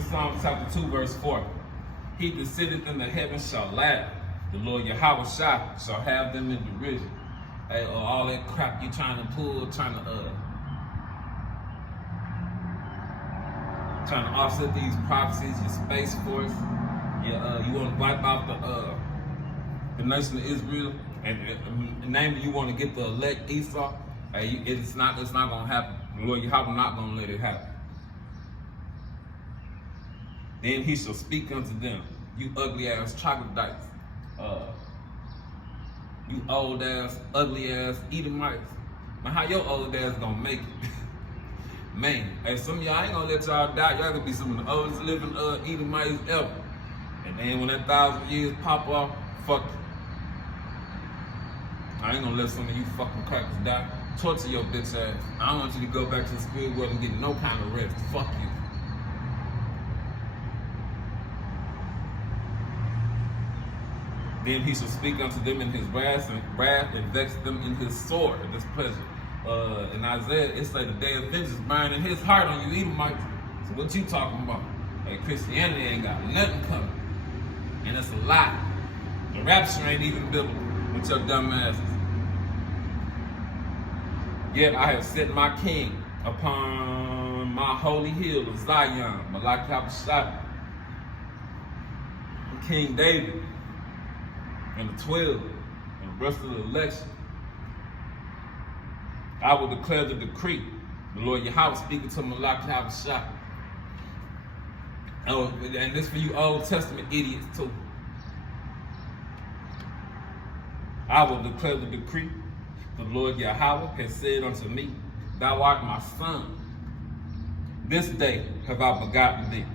This Psalm chapter 2, verse 4. He that sitteth in the heavens shall laugh. The Lord Yahweh shall have them in derision. Hey, all that crap you trying to pull, trying to offset these prophecies, your space force. You want to wipe out the nation of Israel, and namely you want to get the elect Esau. Hey, it's not gonna happen. The Lord Yahweh not gonna let it happen. Then he shall speak unto them, you ugly ass troglodytes, you old ass, ugly ass Edomites. Man, how your old ass gonna make it? Man, hey, some of y'all ain't gonna let y'all die. Y'all gonna be some of the oldest living Edomites ever. And then when that 1,000 years pop off, fuck you. I ain't gonna let some of you fucking crackers die. Torture your bitch ass. I don't want you to go back to the spirit world and get no kind of rest. Fuck you. Then he shall speak unto them in his wrath and vex them in his sword, in his pleasure. In Isaiah, it say the day of vengeance burning in his heart on you Edomites. So what you talking about? Hey, Christianity ain't got nothing coming. And it's a lie. The rapture ain't even biblical with your dumb asses. Yet I have set my king upon my holy hill of Zion, Malachi Abishai, King David, and the 12, and the rest of the election. I will declare the decree. The Lord Yahweh speaking to Malachi Abishai. Oh, and this for you Old Testament idiots too. I will declare the decree. The Lord Yahweh has said unto me, thou art my son. This day have I begotten thee.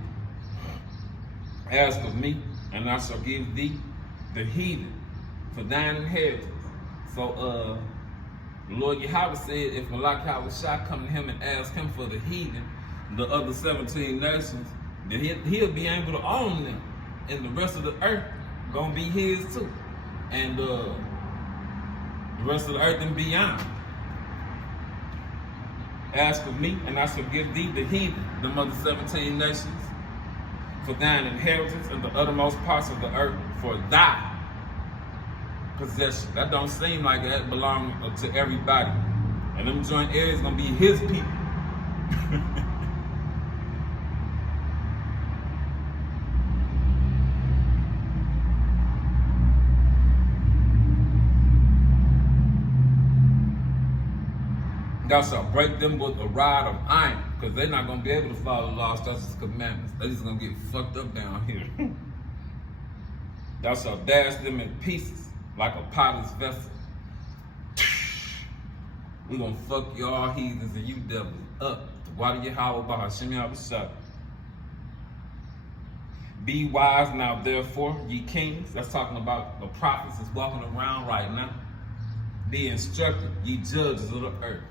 Ask of me, and I shall give thee the heathen for thine inheritance. So the Lord Yahweh said if Malachi shall come to him and ask him for the heathen, the other 17 nations, then he'll be able to own them. And the rest of the earth gonna be his too. And the rest of the earth and beyond. Ask of me, and I shall give thee the heathen, the other 17 nations, for thine inheritance and the uttermost parts of the earth for thy possession. That don't seem like that belongs to everybody. And them joint areas gonna be his people. Thou shalt break them with a rod of iron, because they're not going to be able to follow the law, statutes, and commandments. They're just going to get fucked up down here. Thou shalt dash them in pieces like a potter's vessel. We're going to fuck y'all heathens and you devils up. Why do you howl about Hashem Yahushua? Be wise now, therefore, ye kings. That's talking about the prophets that's walking around right now. Be instructed, ye judges of the earth.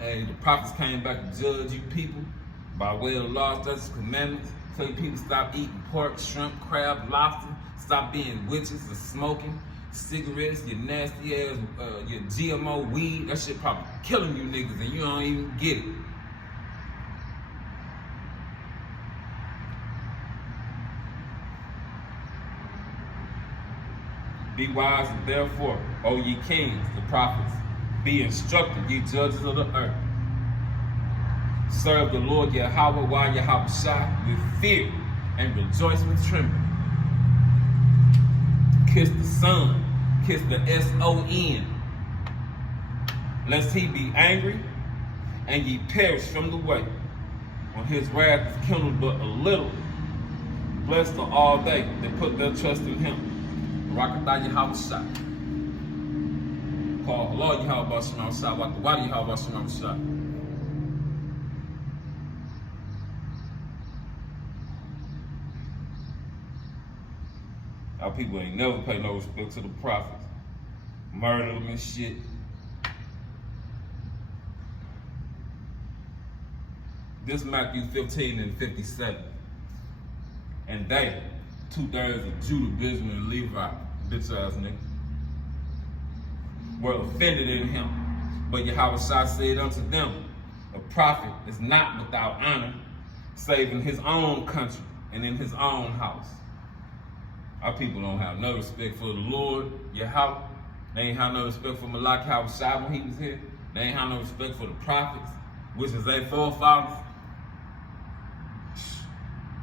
Hey, the prophets came back to judge you people by way of the law, statutes, commandments. Tell you people stop eating pork, shrimp, crab, lobster. Stop being witches and smoking cigarettes, your nasty ass, your GMO weed. That shit probably killing you niggas and you don't even get it. Be wise and therefore, O ye kings, the prophets, be instructed, ye judges of the earth. Serve the Lord Yahweh while Yahweh Shai with fear and rejoice with trembling. Kiss the Son, kiss the S-O-N, lest he be angry and ye perish from the way, when his wrath is kindled but a little. Blessed are all they that put their trust in him. Rakatah Yahweh Shai. Call Lord Yahweh Shai, why do Yahweh Shai? Our people ain't never pay no respect to the prophets. Murder them and shit. This Matthew 15 and 57. And they, 2/3 of Judah, Benjamin, and Levi, bitch ass nigga, were offended in him. But Yahweh Shai said unto them, a prophet is not without honor, save in his own country and in his own house. Our people don't have no respect for the Lord, Yahweh. They ain't have no respect for Malak Shai when he was here. They ain't have no respect for the prophets, which is their forefathers.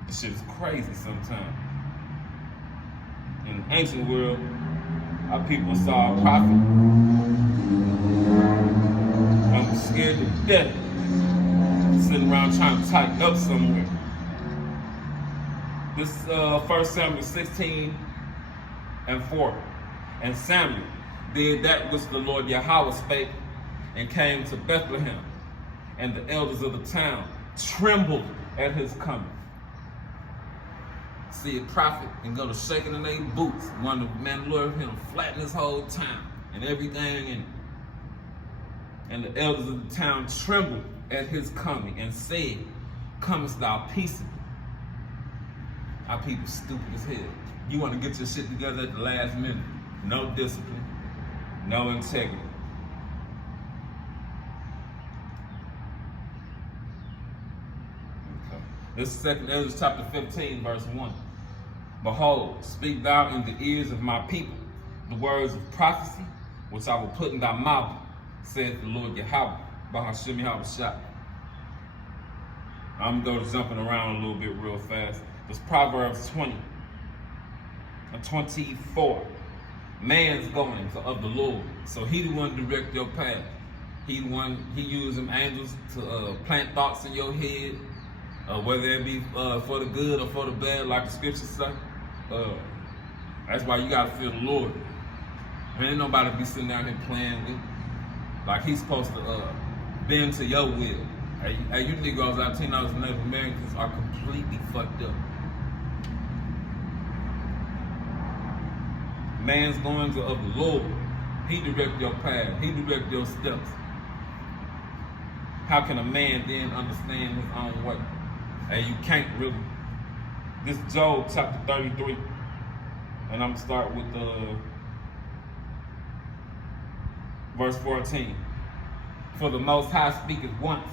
This shit is crazy sometimes. In the ancient world, our people saw a prophet and was scared to death, sitting around trying to tighten up somewhere. This 1 Samuel 16:4. And Samuel did that which the Lord Yahweh spake, and came to Bethlehem, and the elders of the town trembled at his coming. See a prophet and go to shaking in their boots. Wonder, man, Lord, him flatten this whole town and everything in it. And the elders of the town trembled at his coming and said, comest thou peaceably? Our people stupid as hell. You want to get your shit together at the last minute. No discipline, no integrity. Okay. This is 2 Ezra chapter 15, verse 1. Behold, speak thou in the ears of my people the words of prophecy, which I will put in thy mouth, saith the Lord Yahweh, Bahashim Yahweh Shai. I'm going to jumping around a little bit real fast. It's Proverbs 20 and 24. Man's goings of the Lord, so he the one direct your path. He used them angels to plant thoughts in your head, whether it be for the good or for the bad, like the scriptures say. That's why you gotta fear the Lord. There ain't nobody be sitting down here playing with. Like he's supposed to bend to your will. Hey, you Negroes out 10 Native Americans are completely fucked up. Man's goings are of the Lord. He direct your path. He direct your steps. How can a man then understand his own way? And you can't really. This is Job chapter 33. And I'm going to start with verse 14. For the Most High speaketh once,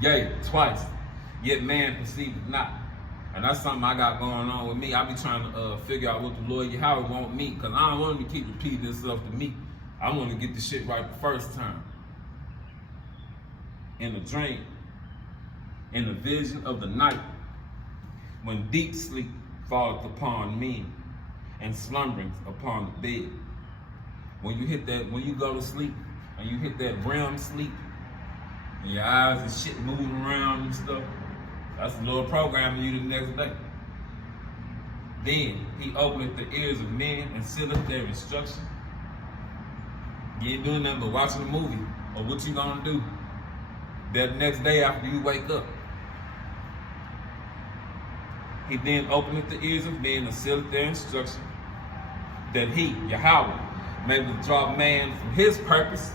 yea, twice, yet man perceiveth not. And that's something I got going on with me. I be trying to figure out what the Lord Yahweh want me, because I don't want him to keep repeating himself to me. I want to get the shit right the first time. In a dream, in the vision of the night, when deep sleep falleth upon men, and slumberings upon the bed. When you hit that, when you go to sleep, and you hit that REM sleep, and your eyes and shit moving around and stuff, that's the Lord programming you the next day. Then he openeth the ears of men and sealeth their instruction. You ain't doing nothing but watching a movie, or what you gonna do that next day after you wake up. He then openeth the ears of men and sealeth their instruction, that he, Yahweh, may withdraw man from his purpose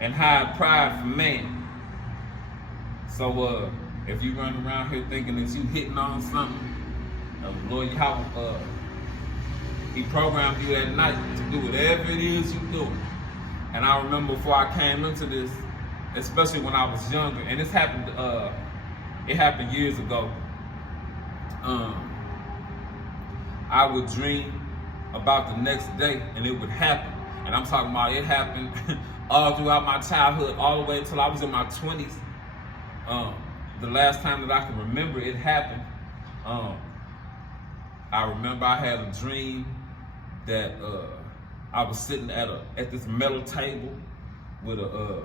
and hide pride from man. So if you run around here thinking that you hitting on something, Lord Yahweh, he programmed you at night to do whatever it is you're doing. And I remember before I came into this, especially when I was younger, and this happened, it happened years ago. I would dream about the next day, and it would happen. And I'm talking about it happened all throughout my childhood, all the way until I was in my 20s. The last time that I can remember it happened, I remember I had a dream that I was sitting at this metal table with a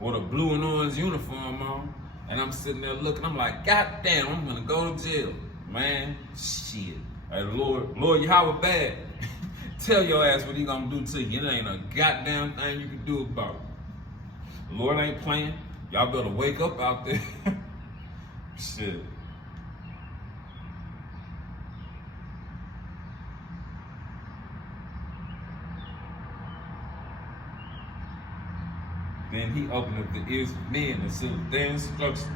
blue and orange uniform on, and I'm sitting there looking. I'm like, God damn, I'm gonna go to jail, man. Shit, hey, Lord Yahweh bad. Tell your ass what he gonna do to you. It ain't a goddamn thing you can do about it. The Lord ain't playing. Y'all better wake up out there. Shit. Then he opened up the ears of men and sealed their instruction.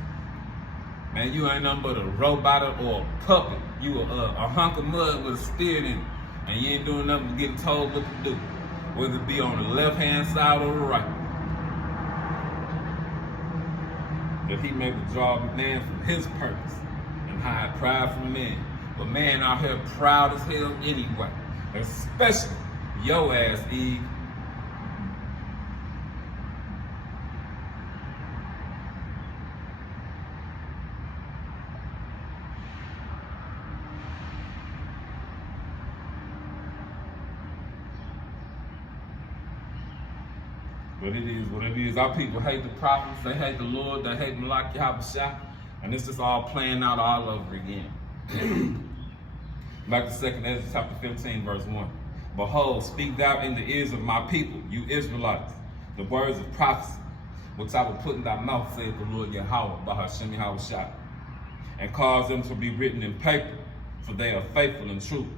Man, you ain't nothing but a robot or a puppet. You a hunk of mud with a spirit in it. And you ain't doing nothing but getting told what to do. Whether it be on the left-hand side or the right. that he may withdraw man from his purpose and hide pride from man. But man out here proud as hell anyway, especially your ass, Eve. But it is what it is. Our people hate the prophets, they hate the Lord, they hate Malaki Habashah, and this is all playing out all over again. Back to 2 Ezra chapter 15, verse 1. Behold, speak thou in the ears of my people, you Israelites, the words of prophecy, which I will put in thy mouth, saith the Lord Yahweh, by Hashem Yahushua, and cause them to be written in paper, for they are faithful and true.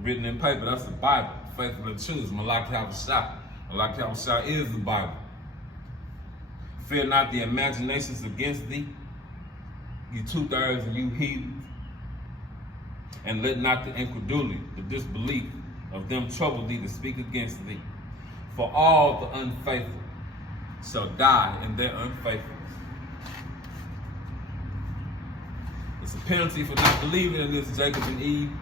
Written in paper, that's the Bible. Faithful and true is Malaki Habashah. Malaki Habashah is the Bible. Fear not the imaginations against thee, you two-thirds of you heathens, and let not the incredulity, the disbelief of them trouble thee to speak against thee. For all the unfaithful shall die in their unfaithfulness. It's a penalty for not believing in this, Jacob and Eve.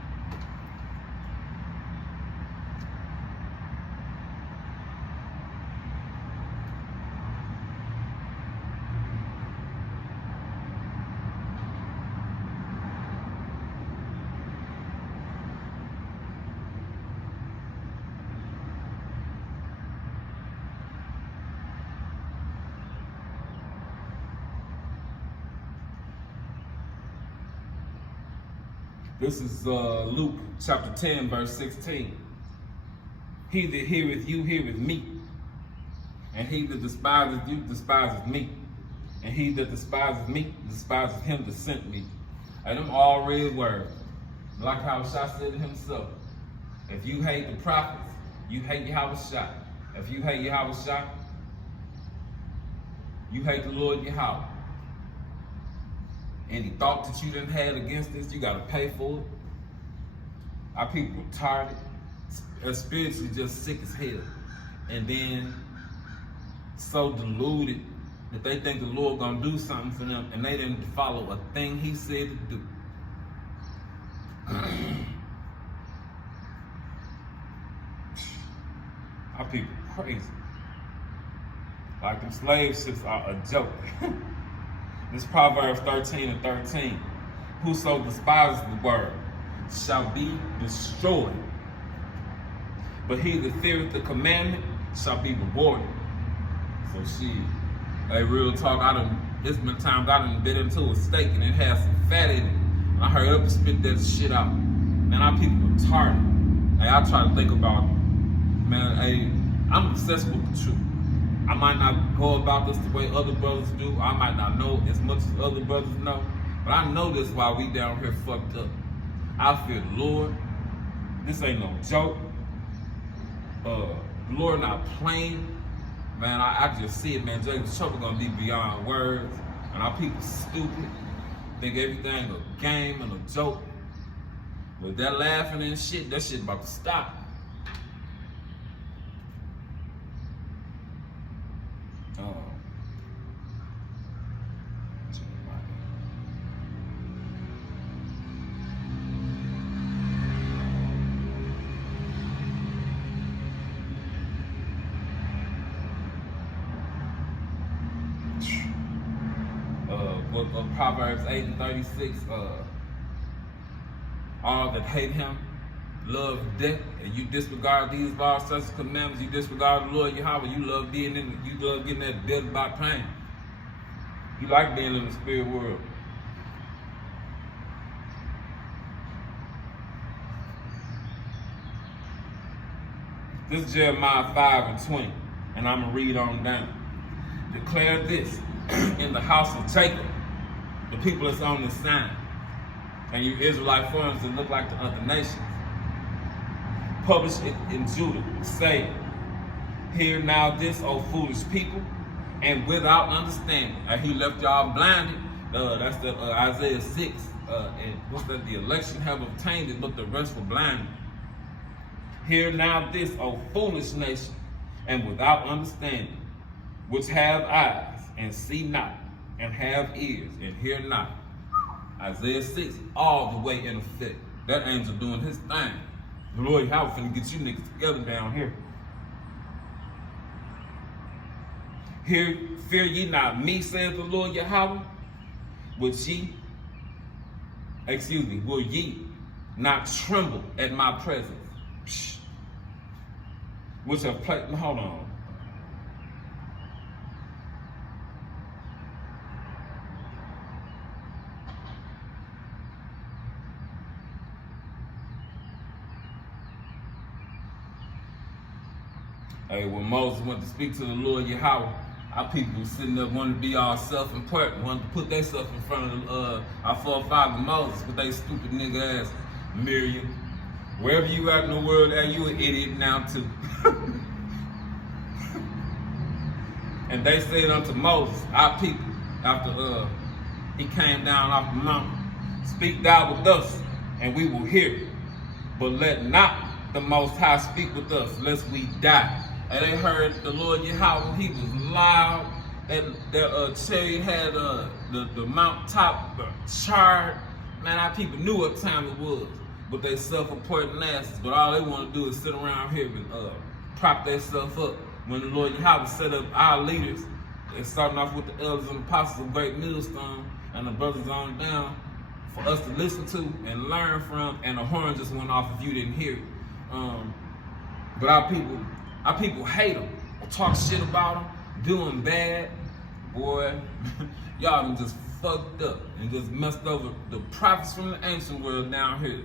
This is Luke chapter 10, verse 16. He that heareth you heareth me, and he that despiseth you despiseth me, and he that despiseth me despiseth him that sent me. And them all red words. Like how Shah said to himself, if you hate the prophets, you hate Yahushua. If you hate Yahushua, you hate the Lord Yahweh. Any thought that you done had against this, you gotta pay for it. Our people retarded, spiritually just sick as hell. And then so deluded that they think the Lord gonna do something for them and they didn't follow a thing he said to do. Our people crazy. Like them slave ships are a joke. This Proverbs 13 and 13. Whoso despises the word shall be destroyed, but he that feareth the commandment shall be rewarded. So hey, real talk, it's been times I done bit into a steak and it has some fat in it. And I hurry up and spit that shit out. Man, our people are retarded. Hey, I try to think about, man, hey, I'm obsessed with the truth. I might not go about this the way other brothers do. I might not know as much as other brothers know. But I know this while we down here fucked up. I fear the Lord. This ain't no joke. The Lord not playing. Man, I just see it, man. Jacob's trouble gonna be beyond words. And our people stupid. Think everything a game and a joke. With that laughing and shit, that shit about to stop. Proverbs 8 and 36, all that hate him love death, and you disregard these laws, such commandments, you disregard the Lord Yahweh, you love getting that death by pain. You like being in the spirit world. This is Jeremiah 5 and 20, and I'm going to read on down. Declare this in the house of Jacob, the people that's on this sign, and you Israelite foreigners that look like the other nations. Publish it in Judah, say, hear now this, O foolish people, and without understanding. He left y'all blinded. That's the Isaiah 6. And what's that? The election have obtained it, but the rest were blinded. Hear now this, O foolish nation, and without understanding, which have eyes and see not, and have ears and hear not. Isaiah 6, all the way in effect. That angel doing his thing. The Lord Yahweh finna get you niggas together down here. Fear ye not me, saith the Lord Yahweh. Will ye not tremble at my presence? Which have played, hold on. Hey, when Moses went to speak to the Lord Yahweh, our people was sitting there wanting to be all self-important, wanting to put themselves in front of our forefather Moses with they stupid nigga ass Miriam. Wherever you at in the world, you an idiot now too. And they said unto Moses, our people, after he came down off the mountain, speak thou with us, and we will hear it. But let not the Most High speak with us, lest we die. And they heard the Lord Yahweh, he was loud. That chariot had the mount top charred. Man, our people knew what time it was. But they self-important asses. But all they want to do is sit around here and prop themselves up. When the Lord Yahweh set up our leaders, and starting off with the elders and apostles of Great Millstone and the brothers on down, for us to listen to and learn from, and the horn just went off if you didn't hear it. But our people hate them, talk shit about them, doing bad. Boy, y'all done just fucked up and just messed over the prophets from the ancient world down here.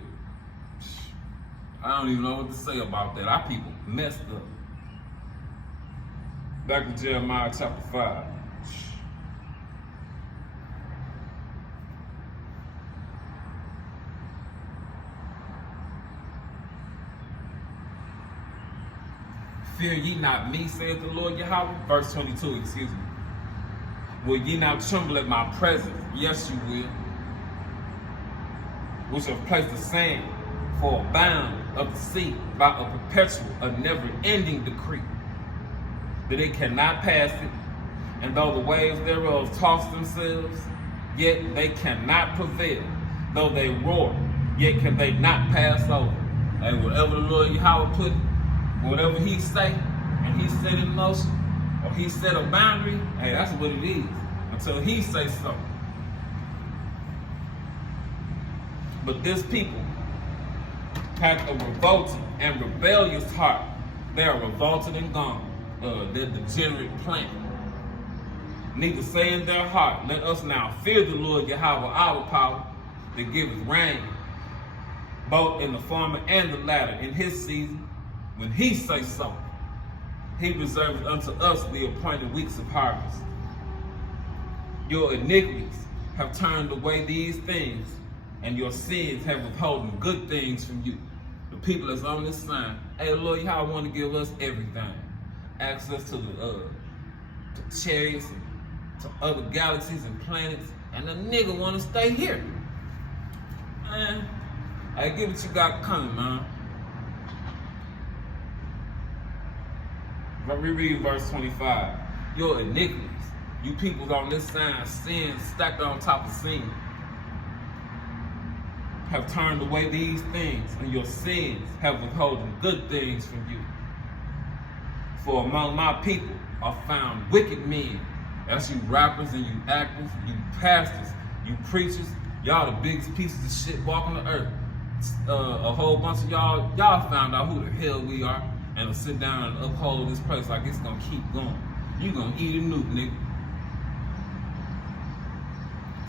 I don't even know what to say about that. Our people messed up. Back to Jeremiah chapter 5. Fear ye not me, saith the Lord Yahweh. Verse 22, excuse me. Will ye not tremble at my presence? Yes, you will. Which have placed the sand for a bound of the sea by a perpetual, a never-ending decree, that it cannot pass it. And though the waves thereof toss themselves, yet they cannot prevail. Though they roar, yet can they not pass over. And whatever the Lord Yahweh put, whatever he say, and he set in motion, or he set a boundary, hey, that's what it is, until he say so. But this people have a revolting and rebellious heart. They are revolted and gone. They're degenerate plant. Neither say in their heart, let us now fear the Lord Yahweh our power, that giveth rain, both in the former and the latter, in his season, when he say so. He reserveth unto us the appointed weeks of harvest. Your iniquities have turned away these things, and your sins have withholden good things from you. The people that's on this sign, hey Lord, y'all want to give us everything. Access to the chariots, and to other galaxies and planets, and the nigga want to stay here. Man, hey, get what you got coming, man. Let me read verse 25. Your iniquities, you peoples on this sign, sins stacked on top of sin, have turned away these things, and your sins have withholden good things from you. For among my people are found wicked men. That's you rappers and you actors, you pastors, you preachers. Y'all the biggest pieces of shit walking the earth. A whole bunch of y'all found out who the hell we are, and will sit down and uphold this place like it's gonna keep going. You gonna eat a nuke, nigga.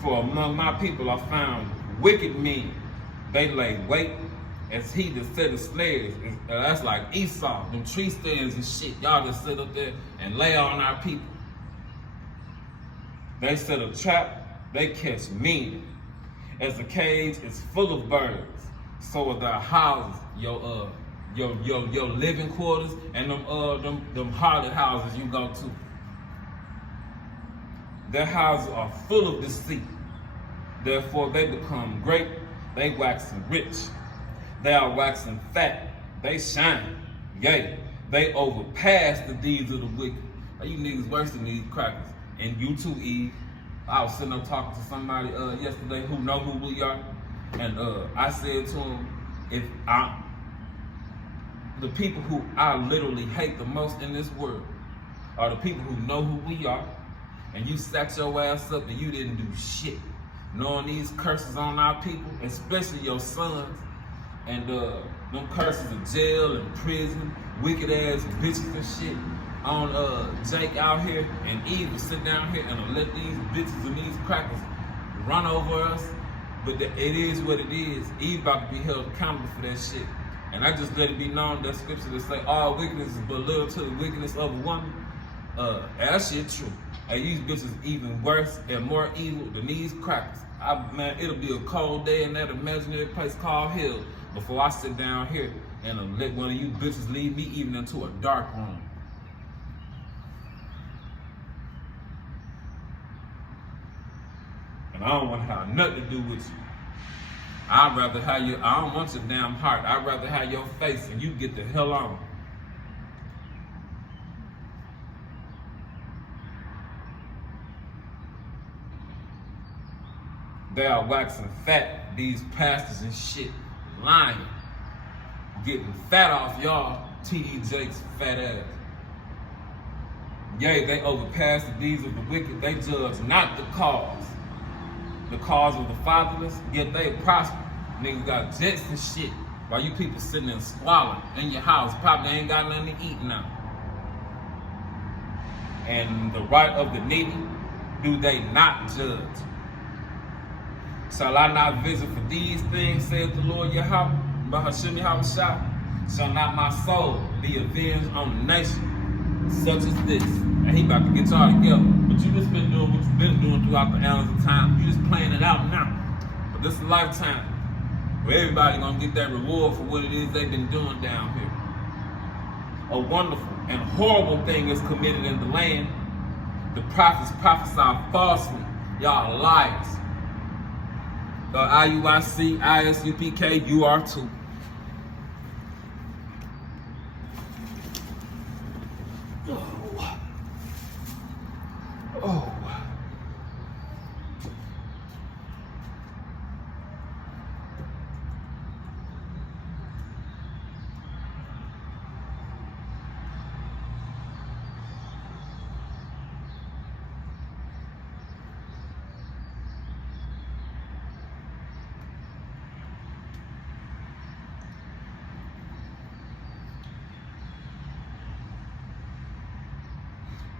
For among my people are found wicked men. They lay wait as he that set the snares. That's like Esau, them tree stands and shit. Y'all just sit up there and lay on our people. They set a trap, they catch men. As the cage is full of birds, so are their houses, your living quarters, and them harlot houses you go to. Their houses are full of deceit. Therefore they become great, they waxen rich. They are waxing fat, they shine. Yea, they overpass the deeds of the wicked. You niggas worse than these crackers. And you too, Eve. I was sitting up talking to somebody yesterday who know who we are, and I said to him, the people who I literally hate the most in this world are the people who know who we are, and you sat your ass up and you didn't do shit, knowing these curses on our people, especially your sons, and them curses of jail and prison, wicked ass bitches and shit. On Jake out here and Eve will sit down here and let these bitches and these crackers run over us. But it is what it is. Eve about to be held accountable for that shit. And I just let it be known that scripture that say all wickedness is but little to the wickedness of a woman. That shit true. And these bitches even worse and more evil than these crackers. Man, it'll be a cold day in that imaginary place called hell before I sit down here and let one of you bitches lead me even into a dark room. I don't want to have nothing to do with you. I'd rather have you, I don't want your damn heart. I'd rather have your face and you get the hell on. They are waxing fat, these pastors and shit, lying, getting fat off y'all, T.D. Jakes' fat ass. Yea, they overpass the deeds of the wicked, they judge not the cause of the fatherless, yet they prosper. Niggas got jets and shit, while you people sitting in squalor in your house, probably ain't got nothing to eat now. And the right of the needy, do they not judge? Shall I not visit for these things, saith the Lord Yahweh, Bahashim Yahushua? Shall not my soul be avenged on the nation such as this? And he about to get y'all together. But you just been doing what you've been doing throughout the annals of time. You just playing it out now. But this is a lifetime where everybody gonna get that reward for what it is they've been doing down here. A wonderful and horrible thing is committed in the land. The prophets prophesy falsely. Y'all liars. The IUIC, ISUPK, you are too. Oh.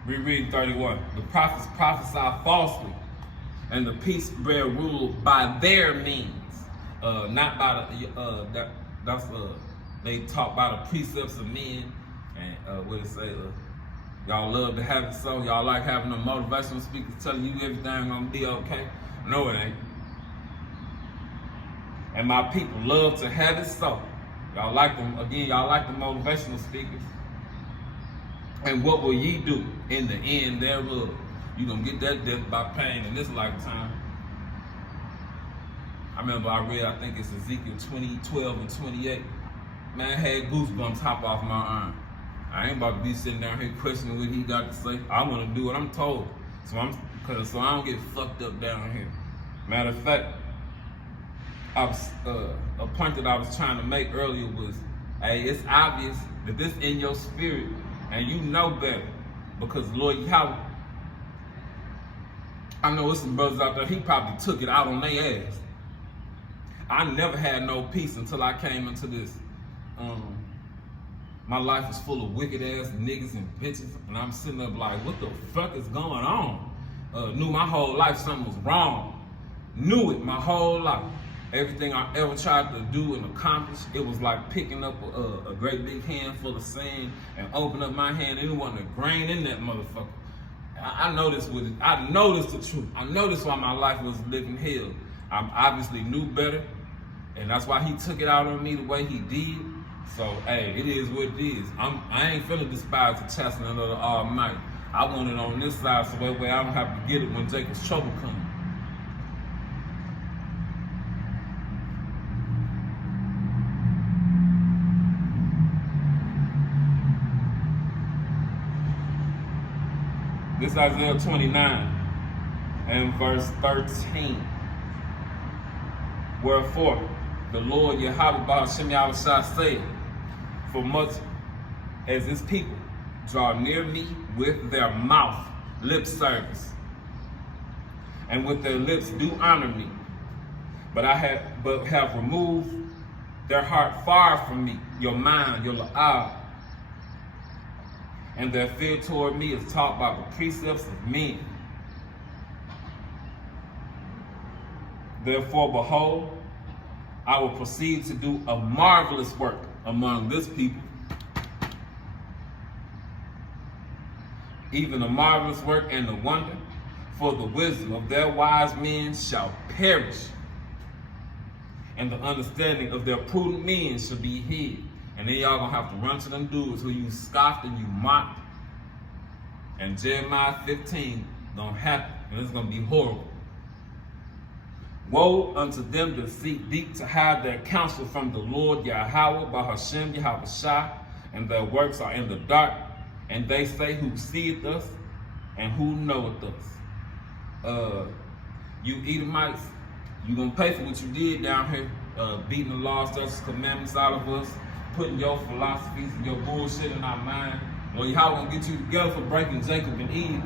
Reread 31. The prophets prophesy falsely, and the peace bear rule by their means, not by the they taught by the precepts of men. And what it say? Y'all love to have it so. Y'all like having the motivational speakers telling you everything gonna be okay. No, it ain't. And my people love to have it so. Y'all like them again. Y'all like the motivational speakers. And what will ye do in the end thereof? You gonna get that death by pain in this lifetime. I remember I read, I think it's Ezekiel 20:12 and 28. Man, I had goosebumps hop off my arm. I ain't about to be sitting down here questioning what he got to say. I want to do what I'm told, so I don't get fucked up down here. Matter of fact, a point that I was trying to make earlier was, hey, it's obvious that this in your spirit. And you know better, because Lord Yahweh, I know there's some brothers out there, he probably took it out on their ass. I never had no peace until I came into this. My life was full of wicked ass niggas and bitches, and I'm sitting up like, what the fuck is going on? Knew my whole life something was wrong. Knew it my whole life. Everything I ever tried to do and accomplish, it was like picking up a great big handful of sand and open up my hand and it wasn't a grain in that motherfucker. I noticed the truth. I noticed why my life was living hell. I obviously knew better, and that's why he took it out on me the way he did. So, hey, it is what it is. I ain't finna despise the chastening of the Almighty. I want it on this side so that way I don't have to get it when Jacob's trouble comes. This is Isaiah 29, and verse 13. Wherefore, the Lord Yahweh Ba'ashem Yahushua said, for much as his people draw near me with their mouth, lip service, and with their lips do honor me, but have removed their heart far from me, your mind, your la'ah, and their fear toward me is taught by the precepts of men. Therefore, behold, I will proceed to do a marvelous work among this people, even a marvelous work and a wonder, for the wisdom of their wise men shall perish, and the understanding of their prudent men shall be hid. And then y'all gonna have to run to them dudes who you scoffed and you mocked. And Jeremiah 15 gonna happen, and it's gonna be horrible. Woe unto them that seek deep to hide their counsel from the Lord Yahweh Ba'ashem Yahushua, and their works are in the dark, and they say, who seeth us and who knoweth us. You Edomites, you gonna pay for what you did down here, beating the law, statutes, commandments out of us, putting your philosophies and your bullshit in our mind. Well, Yahweh gonna get you together for breaking Jacob and Eve.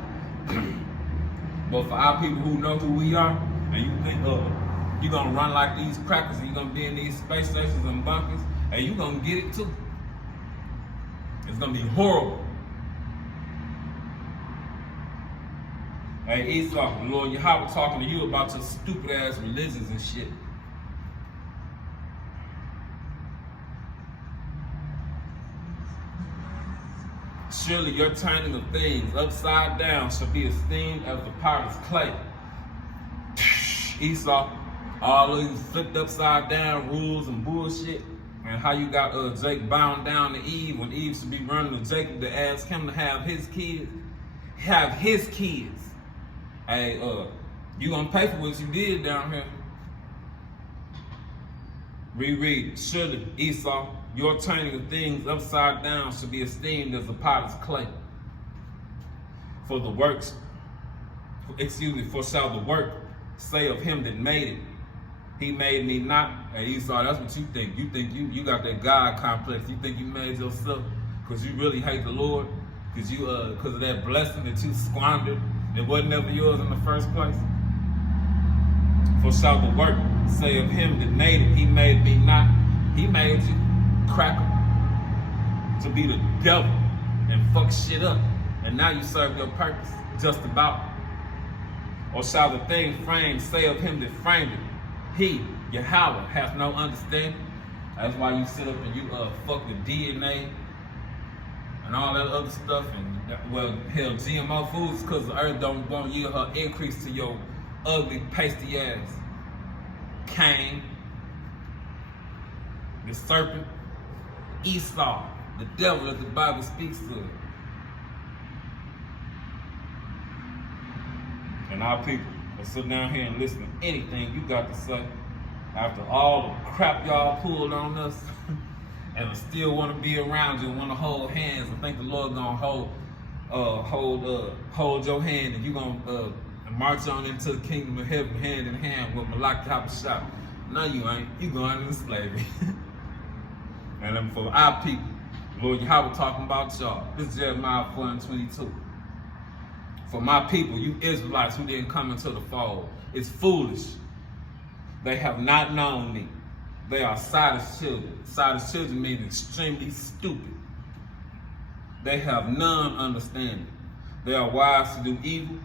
But for our people who know who we are, and you think you're gonna run like these crackers and you're gonna be in these space stations and bunkers, and you're gonna get it too. It's gonna be horrible. Hey Esau, the Lord Yahweh talking to you about your stupid ass religions and shit. Surely your turning of things upside down shall be esteemed as the potter's clay. Esau, all these flipped upside down rules and bullshit, and how you got Jake bound down to Eve when Eve should be running to Jacob to ask him to have his kids. Hey, you gonna pay for what you did down here. Reread it. Surely, Esau, your turning of things upside down should be esteemed as the potter's clay. For shall the work say of him that made it, he made me not. Hey Esau, that's what you think. You think you got that God complex. You think you made yourself because you really hate the Lord, because of that blessing that you squandered that wasn't ever yours in the first place. For shall the work say of him that made it, he made me not. He made you, cracker, to be the devil and fuck shit up, and now you serve your purpose just about. Or shall the thing framed say of him that framed it, he, Yahweh, hath no understanding? That's why you sit up and you fuck with DNA and all that other stuff, and well, hell, GMO foods, because the earth don't want yield her increase to your ugly, pasty ass. Cain, the serpent, Esau, the devil that the Bible speaks of. And our people will sit down here and listen to anything you got to say after all the crap y'all pulled on us and still want to be around you and want to hold hands and think the Lord gonna hold your hand and you gonna march on into the kingdom of heaven hand in hand with Malak Yahushua. No, you ain't. You going into slavery. And then for our people, Lord Yahweh talking about y'all. This is Jeremiah 4:22. For my people, you Israelites who didn't come into the fold, it's foolish. They have not known me. They are Sodom's children. Sodom's children means extremely stupid. They have none understanding. They are wise to do evil,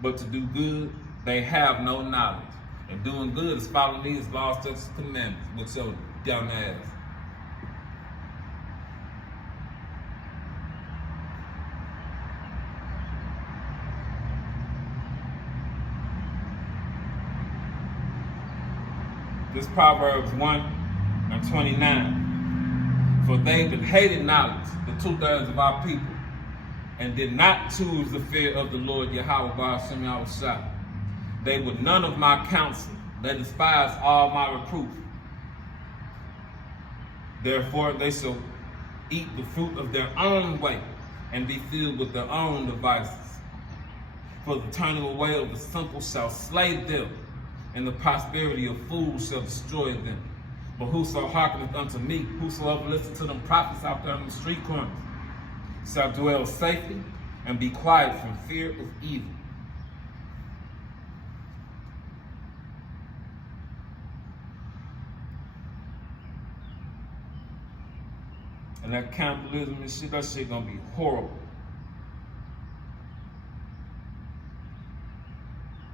but to do good, they have no knowledge. And doing good is following these laws, statutes, and commandments with your dumb ass. This Proverbs 1:29. For they that hated knowledge, the 2/3 of our people, and did not choose the fear of the Lord Yahweh Ba'ashem Yahushua, they would none of my counsel. They despise all my reproof. Therefore they shall eat the fruit of their own way and be filled with their own devices. For the turning away of the simple shall slay them, and the prosperity of fools shall destroy them. But whoso hearkeneth unto me, whosoever listens to them prophets out there on the street corners, shall dwell safely and be quiet from fear of evil. And that cannibalism and shit, that shit gonna be horrible.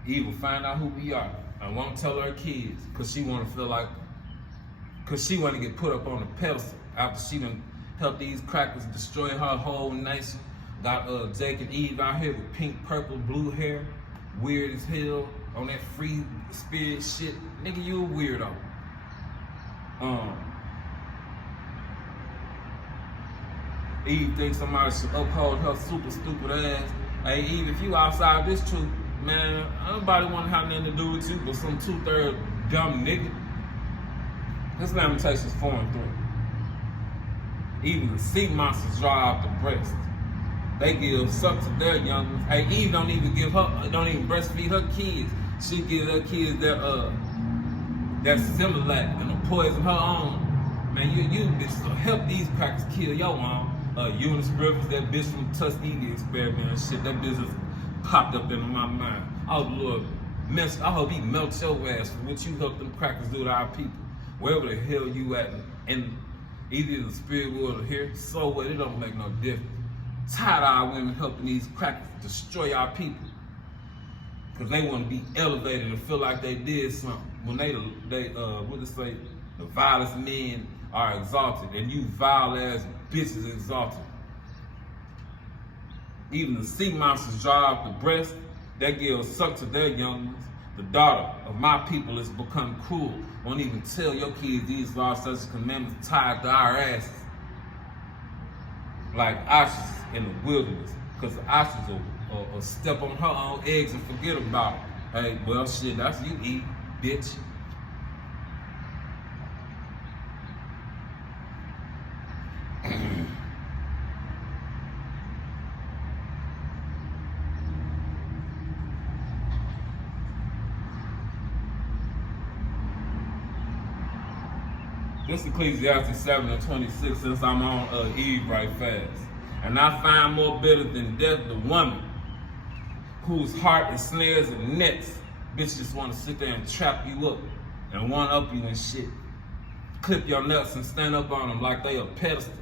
Evil find out who we are and won't tell her kids because she want to feel like, because she want to get put up on a pedestal after she done helped these crackers destroy her whole nation. Got Jake and Eve out here with pink, purple, blue hair, weird as hell on that free spirit shit. Nigga, you a weirdo. Eve thinks somebody should uphold her super stupid ass. Hey Eve, if you outside this truth, man, nobody want to have nothing to do with you but some 2/3 dumb nigga. This Lamentations 4 and 3. Even the sea monsters draw out the breast. They give suck to their young ones. Hey, Eve don't even breastfeed her kids. She give her kids that Similac and poison her own. Man, you bitch, so help these crackers kill your mom. Eunice Rivers, that bitch from Tuskegee experiment and shit, that business popped up into my mind. Oh Lord, I hope he melts your ass for what you helped them crackers do to our people. Wherever the hell you at, in either in the spirit world or here, so what, it don't make no difference. Tired of our women helping these crackers destroy our people. Cause they want to be elevated and feel like they did something. When what they say, the vilest men are exalted, and you vile ass bitches exalted. Even the sea monsters draw out the breast, that give suck to their young ones. The daughter of my people has become cruel. Won't even tell your kids these laws, such as commandments tied to our asses. Like ostriches in the wilderness, because the ostrich will step on her own eggs and forget about it. Hey, well shit, that's you eat, bitch. This Ecclesiastes 7 and 26, since I'm on Eve right fast. And I find more bitter than death the woman whose heart is snares and nets. Bitch just want to sit there and trap you up and one up you and shit. Clip your nuts and stand up on them like they a pedestal.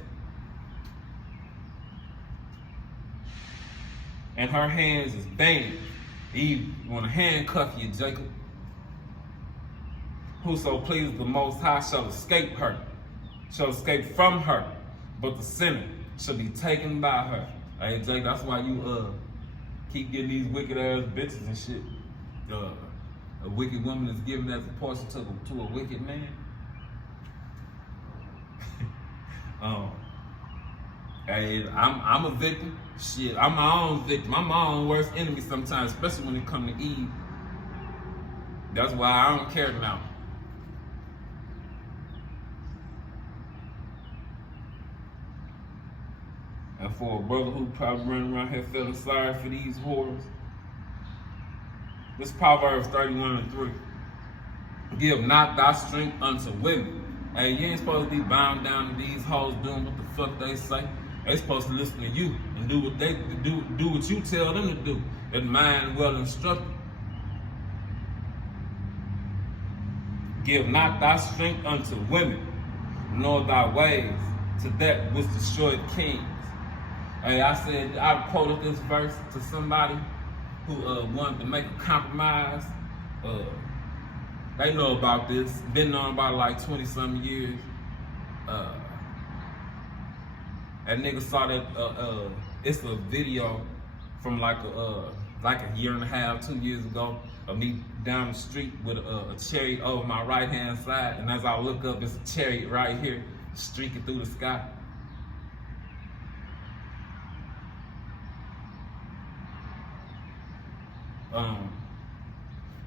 And her hands is banging. Eve want to handcuff you, Jacob. Whoso pleases the Most High shall escape her, shall escape from her, but the sinner shall be taken by her. Hey, Jake, that's why you keep getting these wicked ass bitches and shit. A wicked woman is given as a portion to a wicked man. Hey, I'm a victim. Shit, I'm my own victim. I'm my own worst enemy sometimes, especially when it comes to Eve. That's why I don't care now. And for a brother who probably running around here feeling sorry for these whores, this Proverbs 31 and 3. Give not thy strength unto women. Hey, you ain't supposed to be bound down to these hoes doing what the fuck they say. They supposed to listen to you and do what they do what you tell them to do. That mind well instructed. Give not thy strength unto women, nor thy ways to that which destroyed kings. Hey, I quoted this verse to somebody who wanted to make a compromise. They know about this. Been knowing about it like 20-something years. That nigga saw that. It's a video from like a year and a half, 2 years ago, of me down the street with a chariot over my right hand side, and as I look up, it's a chariot right here streaking through the sky.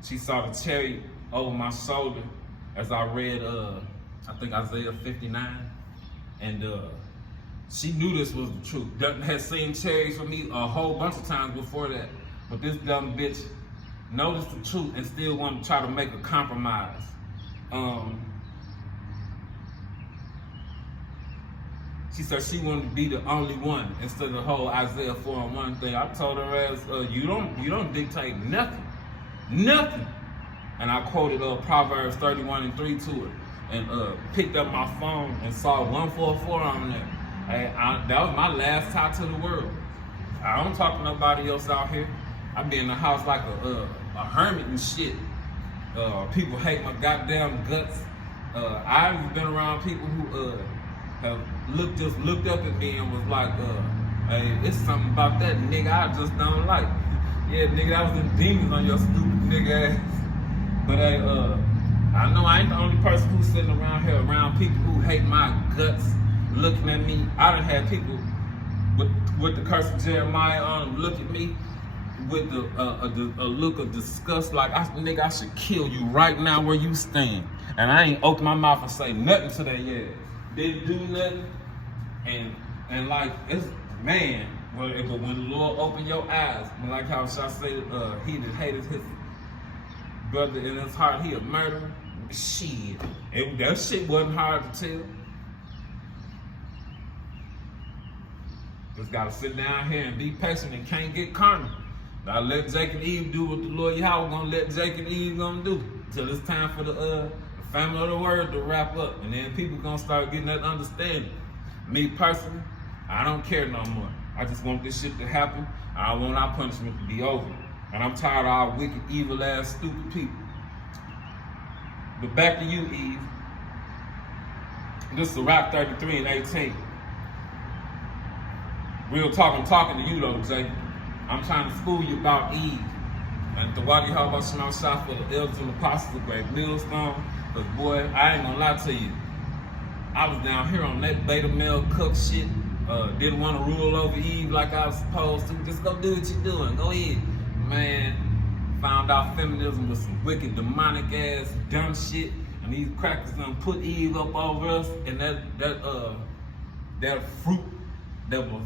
She saw the chariot over my shoulder as I read, I think Isaiah 59, and she knew this was the truth. Had seen chariots with me a whole bunch of times before that, But this dumb bitch noticed the truth and still wanted to try to make a compromise. She said she wanted to be the only one instead of the whole Isaiah 4:1 thing. I told her ass, you don't dictate nothing. Nothing. And I quoted Proverbs 31:3 to her, and picked up my phone and saw 144 on there. That was my last talk to the world. I don't talk to nobody else out here. I be in the house like a hermit and shit. People hate my goddamn guts. I've been around people who have looked up at me and was like, hey, it's something about that nigga I just don't like. Yeah, nigga, that was them demons on your stupid nigga ass. But hey, I know I ain't the only person who's sitting around here around people who hate my guts, looking at me. I done had people with the curse of Jeremiah on them look at me with a look of disgust, like, nigga, I should kill you right now where you stand. And I ain't open my mouth and say nothing to that ass. Didn't do nothing. And like, it's, man, but when the Lord open your eyes, like how Shah said, he that hated his brother in his heart, he a murderer. Shit, that shit wasn't hard to tell. Just gotta sit down here and be patient and can't get carnal. Now let Jake and Eve do what the Lord Yahweh gonna let Jake and Eve gonna do till it's time for the family of the word to wrap up, and then people gonna start getting that understanding. Me personally, I don't care no more. I just want this shit to happen. I want our punishment to be over. And I'm tired of our wicked, evil ass, stupid people. But back to you, Eve. This is Sirach 33:18. Real talk, I'm talking to you though, Jay. I'm trying to school you about Eve. And the Wadi Haba Shema Shah for the elders and apostles of Great Millstone. Because boy, I ain't gonna lie to you. I was down here on that beta male cook shit. Didn't want to rule over Eve like I was supposed to. Just go do what you're doing. Go ahead. Man, found out feminism was some wicked, demonic ass, dumb shit. And these crackers done put Eve up over us. And that fruit that was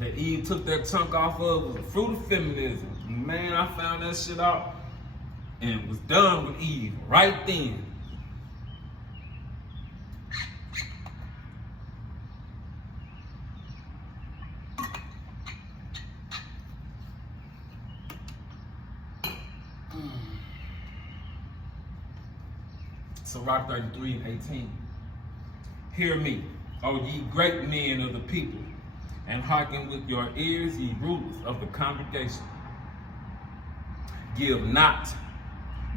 that Eve took that chunk off of was the fruit of feminism. Man, I found that shit out and was done with Eve right then. Sirach 33:18. Hear me, O ye great men of the people, and hearken with your ears, ye rulers of the congregation. Give not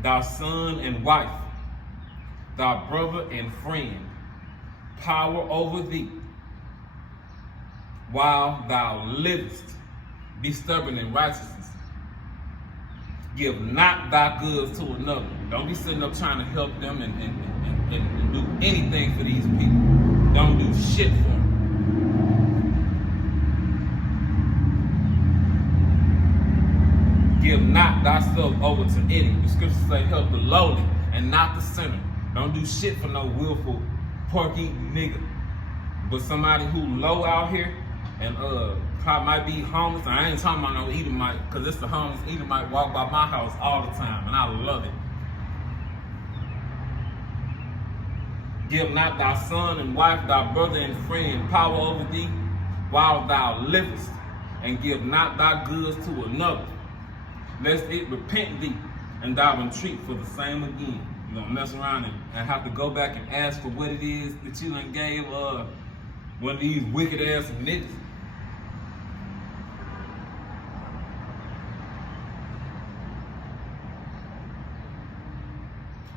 thy son and wife, thy brother and friend, power over thee, while thou livest. Be stubborn in righteousness. Give not thy goods to another. Don't be sitting up trying to help them and do anything for these people. Don't do shit for them. Give not thyself over to any. The scriptures say help the lowly and not the sinner. Don't do shit for no willful, pork-eating nigga. But somebody who low out here and probably might be homeless. And I ain't talking about no Edomite, because it's the homeless Edomite walk by my house all the time, and I love it. Give not thy son and wife, thy brother and friend, power over thee, while thou livest, and give not thy goods to another, lest it repent thee, and thou entreat for the same again. You're gonna mess around and have to go back and ask for what it is that you done gave one of these wicked ass niggas.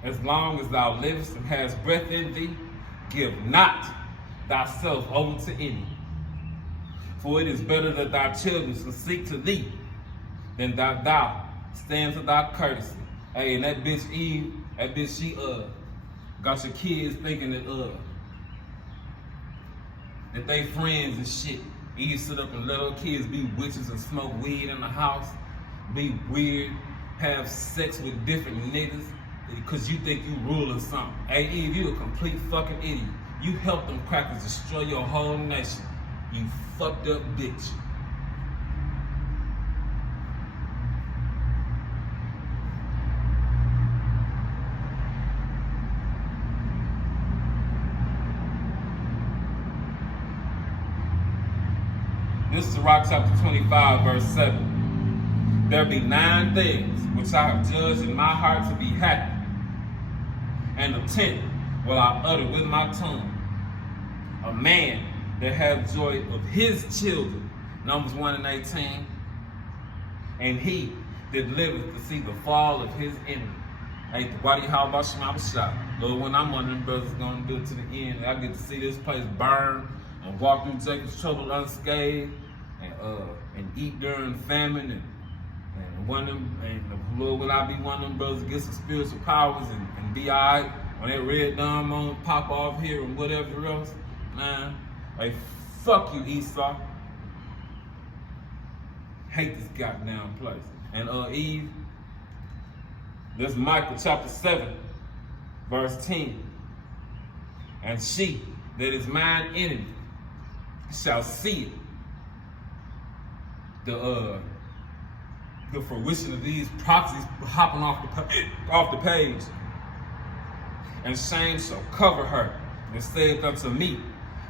As long as thou livest and hast breath in thee, give not thyself over to any. For it is better that thy children should seek to thee than that thou stand to thy courtesy. Hey, and that bitch Eve, she got your kids thinking that they friends and shit. Eve sit up and let her kids be witches and smoke weed in the house, be weird, have sex with different niggas, because you think you ruling something. Hey Eve, you a complete fucking idiot. You helped them crackers destroy your whole nation. You fucked up bitch. This is Sirach chapter 25, verse 7. There be 9 things which I have judged in my heart to be happy, and the 10th will I utter with my tongue. A man that have joy of his children, Numbers 1:18, and he that liveth to see the fall of his enemy. Hey, why do you how about Shema shot? Lord, when I'm on them brothers gonna do it to the end, I get to see this place burn and walk through Jacob's trouble unscathed, and eat during famine, and one of them, and Lord, will I be one of them brothers get some spiritual powers and be alright when that red dome on pop off here and whatever else? Man, like fuck you, Esau. Hate this goddamn place. And Eve, this is Micah chapter 7, verse 10. And she that is mine enemy shall see it. The fruition of these prophecies hopping off the page. And shame shall cover her, and saith unto me,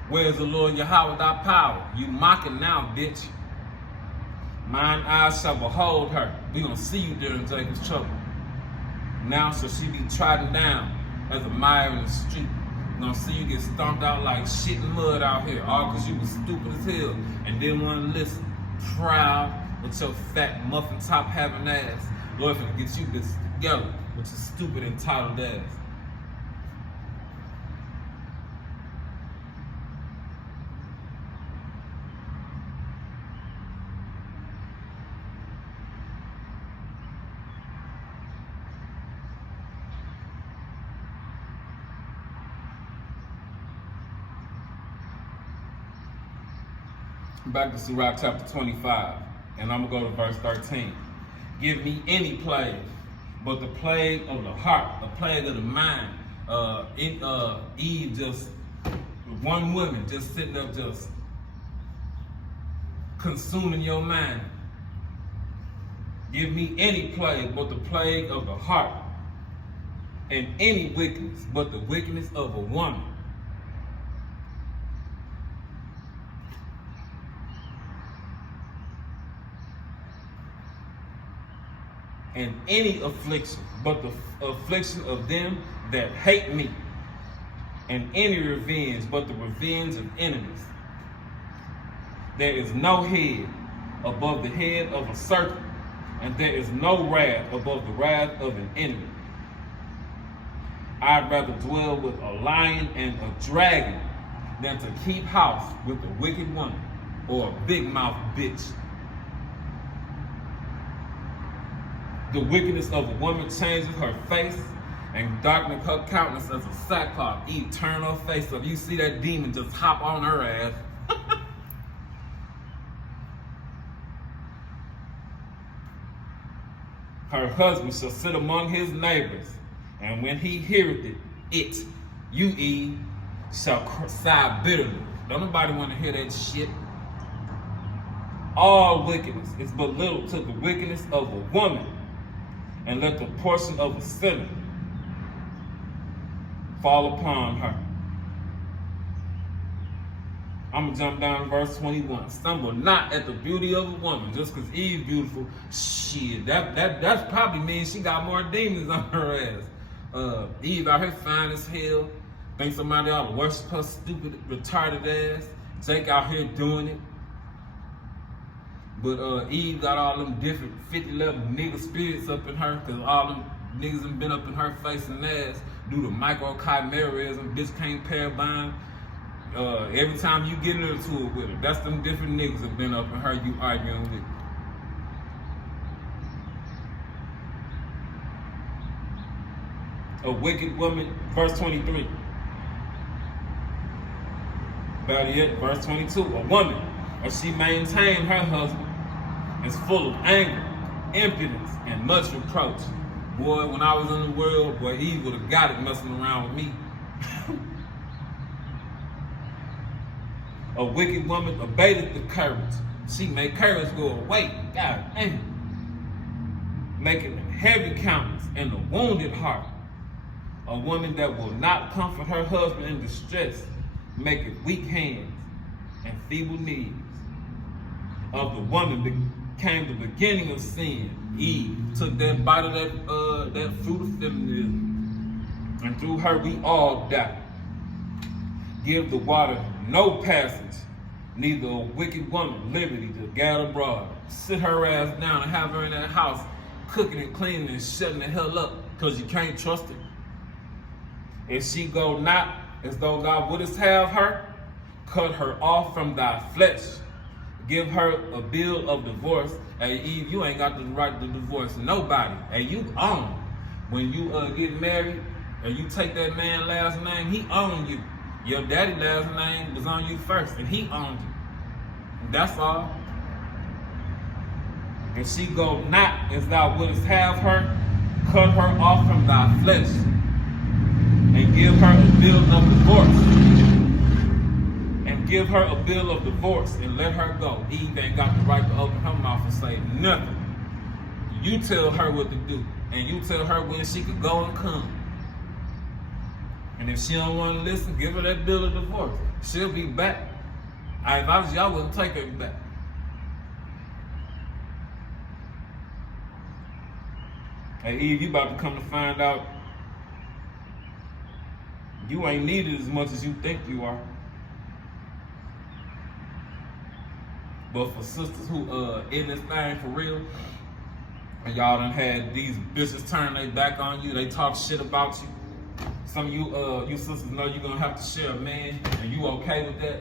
where is the Lord Yahweh thy power? You mocking now, bitch. Mine eyes shall behold her. We gonna see you during Jacob's trouble. Now shall she be trodden down as a mire in the street. We're gonna see you get stomped out like shit and mud out here, all because you was stupid as hell and didn't want to listen. Proud with your fat muffin top having ass. Lord, if it gets you this together with your stupid entitled ass. Back to Sirach chapter 25, and I'm going to go to verse 13. Give me any plague, but the plague of the heart, the plague of the mind. Eve just, one woman just sitting up just consuming your mind. Give me any plague, but the plague of the heart, and any wickedness, but the wickedness of a woman. And any affliction, but the affliction of them that hate me, and any revenge, but the revenge of enemies. There is no head above the head of a serpent, and there is no wrath above the wrath of an enemy. I'd rather dwell with a lion and a dragon than to keep house with a wicked woman or a big mouth bitch. The wickedness of a woman changes her face and darkens her countenance as a sackcloth. Eve, turn her face up. You see that demon just hop on her ass. Her husband shall sit among his neighbors, and when he heareth it, you, Eve, shall sigh bitterly. Don't nobody want to hear that shit. All wickedness is but little to the wickedness of a woman, and let the portion of a sinner fall upon her. I'm going to jump down to verse 21. Stumble not at the beauty of a woman. Just because Eve's beautiful, shit, that probably means she got more demons on her ass. Eve out here fine as hell. Think somebody ought to worship her stupid, retarded ass. Jake out here doing it. But Eve got all them different 50 level nigga spirits up in her, because all them niggas have been up in her face and ass due to microchimerism. Bitch can't pair bind. Every time you get into it with her, that's them different niggas have been up in her you arguing with. A wicked woman, verse 23. Better yet, verse 22. A woman, if she maintain her husband, is full of anger, impudence, and much reproach. Boy, when I was in the world, boy, Eve would have got it messing around with me. A wicked woman abated the courage. She made courage go away. God damn. Making a heavy countenance and a wounded heart. A woman that will not comfort her husband in distress, maketh weak hands and feeble knees. of the woman became the beginning of sin. Eve took that bite of that fruit of feminism, and through her we all die. Give the water no passage, neither a wicked woman liberty to gather abroad. Sit her ass down and have her in that house, cooking and cleaning and shutting the hell up, because you can't trust her. If she go not as though thou wouldest have her, cut her off from thy flesh. Give her a bill of divorce. Hey, Eve, you ain't got the right to divorce nobody. Hey, you own. When you get married and you take that man's last name, he owned you. Your daddy's last name was on you first, and he owned you. That's all. If she go not as thou wouldest have her, cut her off from thy flesh, and give her a bill of divorce. And give her a bill of divorce and let her go. Eve ain't got the right to open her mouth and say nothing. You tell her what to do, and you tell her when she could go and come. And if she don't want to listen, give her that bill of divorce. She'll be back. If I was y'all, wouldn't take her back. Hey, Eve, you about to come to find out you ain't needed as much as you think you are. But for sisters who in this thing for real, and y'all done had these bitches turn their back on you, they talk shit about you. Some of you sisters know you're gonna have to share a man, and you okay with that?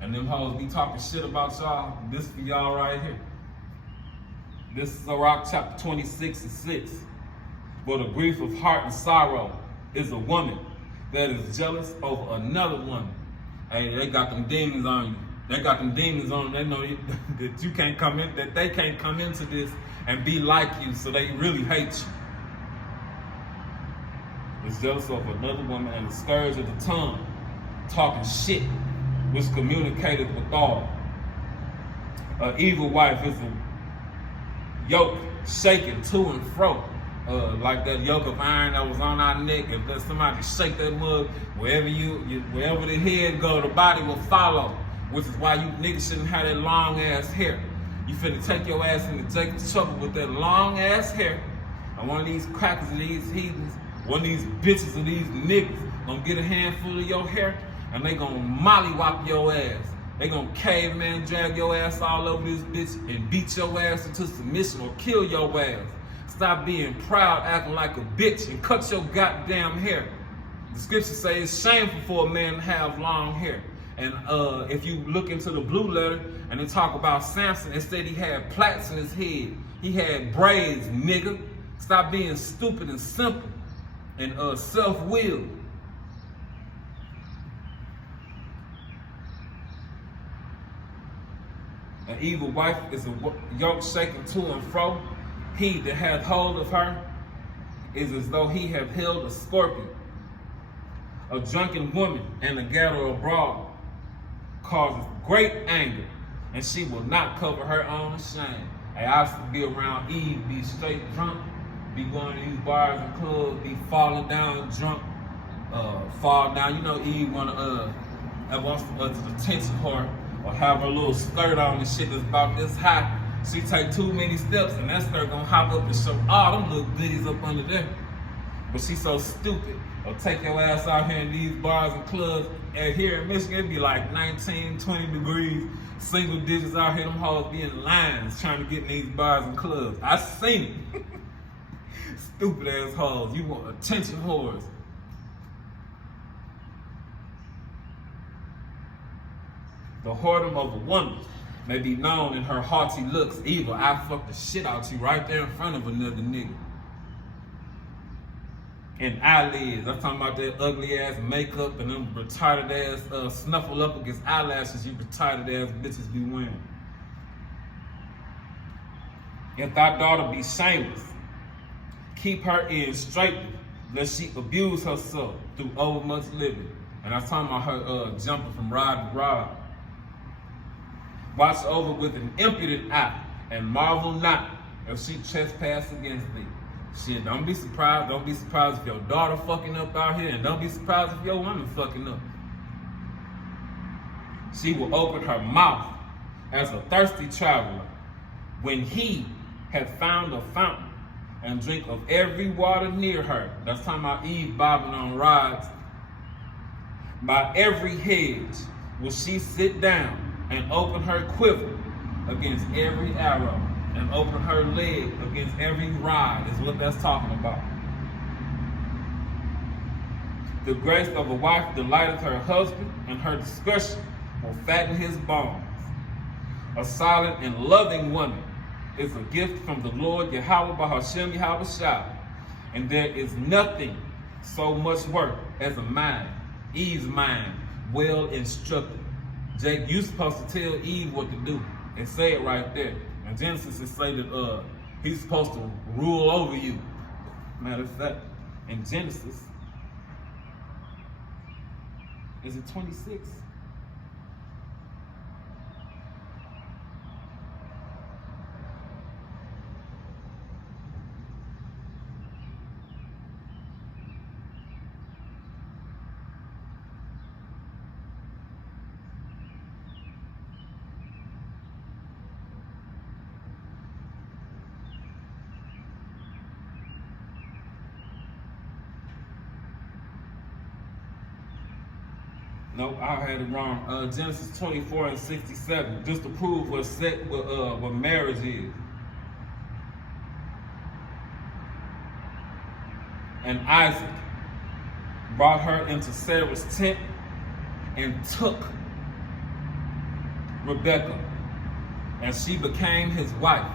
And them hoes be talking shit about y'all. This for y'all right here. This is Sirach chapter 26:6. For the grief of heart and sorrow is a woman that is jealous over another woman. Hey, they got them demons on you. They got them demons on them. They know that you can't come in, that they can't come into this and be like you, so they really hate you. Is jealous of another woman and the scourge of the tongue, talking shit, which communicated with all. An evil wife is a yoke shaken to and fro, like that yoke of iron that was on our neck. If there's somebody shake that mug, wherever the head go, the body will follow. Which is why you niggas shouldn't have that long ass hair. You finna take your ass into Jacob's trouble with that long ass hair. And one of these crackers of these heathens, one of these bitches of these niggas gonna get a handful of your hair and they gonna mollywop your ass. They gonna caveman drag your ass all over this bitch and beat your ass into submission or kill your ass. Stop being proud, acting like a bitch, and cut your goddamn hair. The scripture says it's shameful for a man to have long hair. And if you look into the blue letter and they talk about Samson, it said he had plaits in his head. He had braids, nigga. Stop being stupid and simple and self-willed. An evil wife is a yoke shaken to and fro. He that hath hold of her is as though he have held a scorpion. A drunken woman and a gatherer abroad causes great anger, and she will not cover her own shame. Hey, I used to be around Eve, be straight drunk, be going to these bars and clubs, be falling down drunk, fall down. You know, Eve wants the attention whore, or have her little skirt on and shit that's about this high. She take too many steps, and that skirt gonna hop up and show all them little goodies up under there. But she's so stupid. Or take your ass out here in these bars and clubs. And here in Michigan, it be like 19, 20 degrees, single digits out here. Them hoes be in lines trying to get in these bars and clubs. I seen it. Stupid ass hoes. You want attention whores. The whoredom of a woman may be known in her haughty looks. Evil, I fuck the shit out you right there in front of another nigga. And eyelids, I'm talking about that ugly ass makeup and them retarded ass snuffle up against eyelashes you retarded ass bitches be wearing. If thy daughter be shameless, keep her in straitly, lest she abuse herself through overmuch living. And I'm talking about her jumping from rod to rod. Watch over with an impudent eye, and marvel not if she trespass against thee. Shit, don't be surprised. Don't be surprised if your daughter fucking up out here, and don't be surprised if your woman fucking up. She will open her mouth as a thirsty traveler when he had found a fountain and drink of every water near her. That's talking about Eve bobbing on rods. By every hedge will she sit down and open her quiver against every arrow and open her leg against every rod, is what that's talking about. The grace of a wife delighteth her husband, and her discretion will fatten his bones. A silent and loving woman is a gift from the Lord Yahweh Bahashem Yahweh Shah, and there is nothing so much work as a mind, Eve's mind, well instructed. Jake, you supposed to tell Eve what to do, and say it right there. In Genesis, it say that he's supposed to rule over you. Matter of fact, in Genesis, is it 26? Nope, I had it wrong. Genesis 24 and 67, just to prove what marriage is. And Isaac brought her into Sarah's tent and took Rebekah, and she became his wife.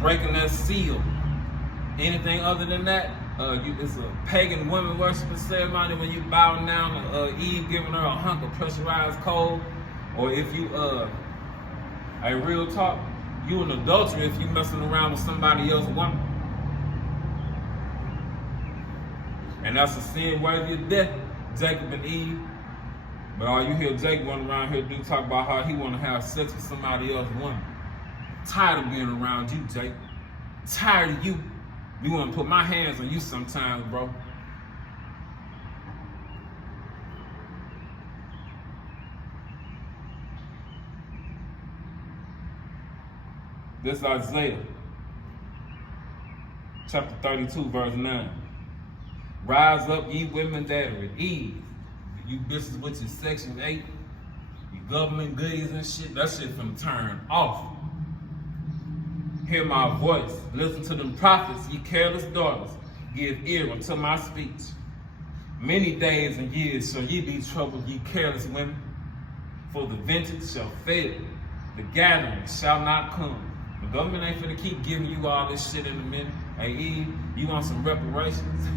Breaking that seal. Anything other than that, it's a pagan woman worshiping ceremony when you bow down to Eve, giving her a hunk of pressurized coal. Or if you, real talk, you an adulterer if you messing around with somebody else's woman. And that's a sin worthy of death, Jacob and Eve. But all you hear Jacob running around here do talk about how he want to have sex with somebody else's woman. Tired of being around you, Jacob. Tired of you. You want to put my hands on you sometimes, bro. This is Isaiah, chapter 32, verse 9. Rise up, ye women that are at ease. You bitches with your Section 8, your government goodies and shit, that shit finna turn off. Hear my voice, listen to them prophets, ye careless daughters, give ear unto my speech. Many days and years shall ye be troubled, ye careless women, for the vintage shall fail, the gathering shall not come. The government ain't finna keep giving you all this shit in a minute. Hey Eve, you want some reparations?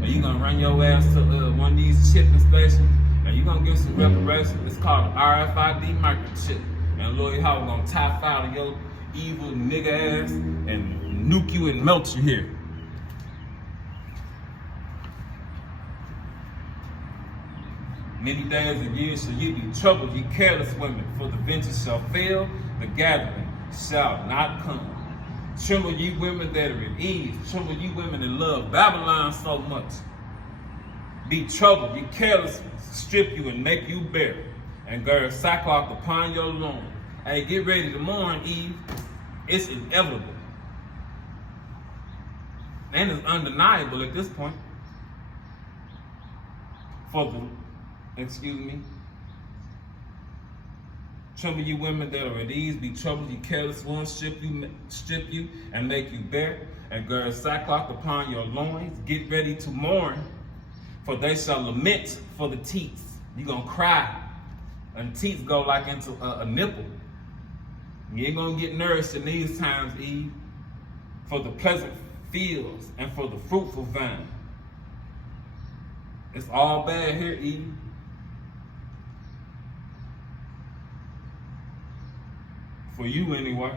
Are you gonna run your ass to one of these chipping stations? And you gonna give some reparations? It's called an RFID microchip. And Lord Yahweh gonna tie file to your evil nigga ass and nuke you and melt you here. Many days and years shall ye be troubled, ye careless women, for the vintage shall fail, the gathering shall not come. Tremble ye women that are at ease, tremble ye women that love Babylon so much. Be troubled, ye careless ones, strip you and make you bare, and gird sackcloth upon your loins. Hey, get ready to mourn, Eve. It's inevitable. And it's undeniable at this point. Tremble you women that are at ease, be troubled, ye careless ones, strip you and make you bare, and gird sackcloth upon your loins. Get ready to mourn, for they shall lament for the teats. You're gonna cry, and teats go like into a nipple. You ain't gonna get nourished in these times, Eve, for the pleasant fields and for the fruitful vine. It's all bad here, Eve. For you, anyway.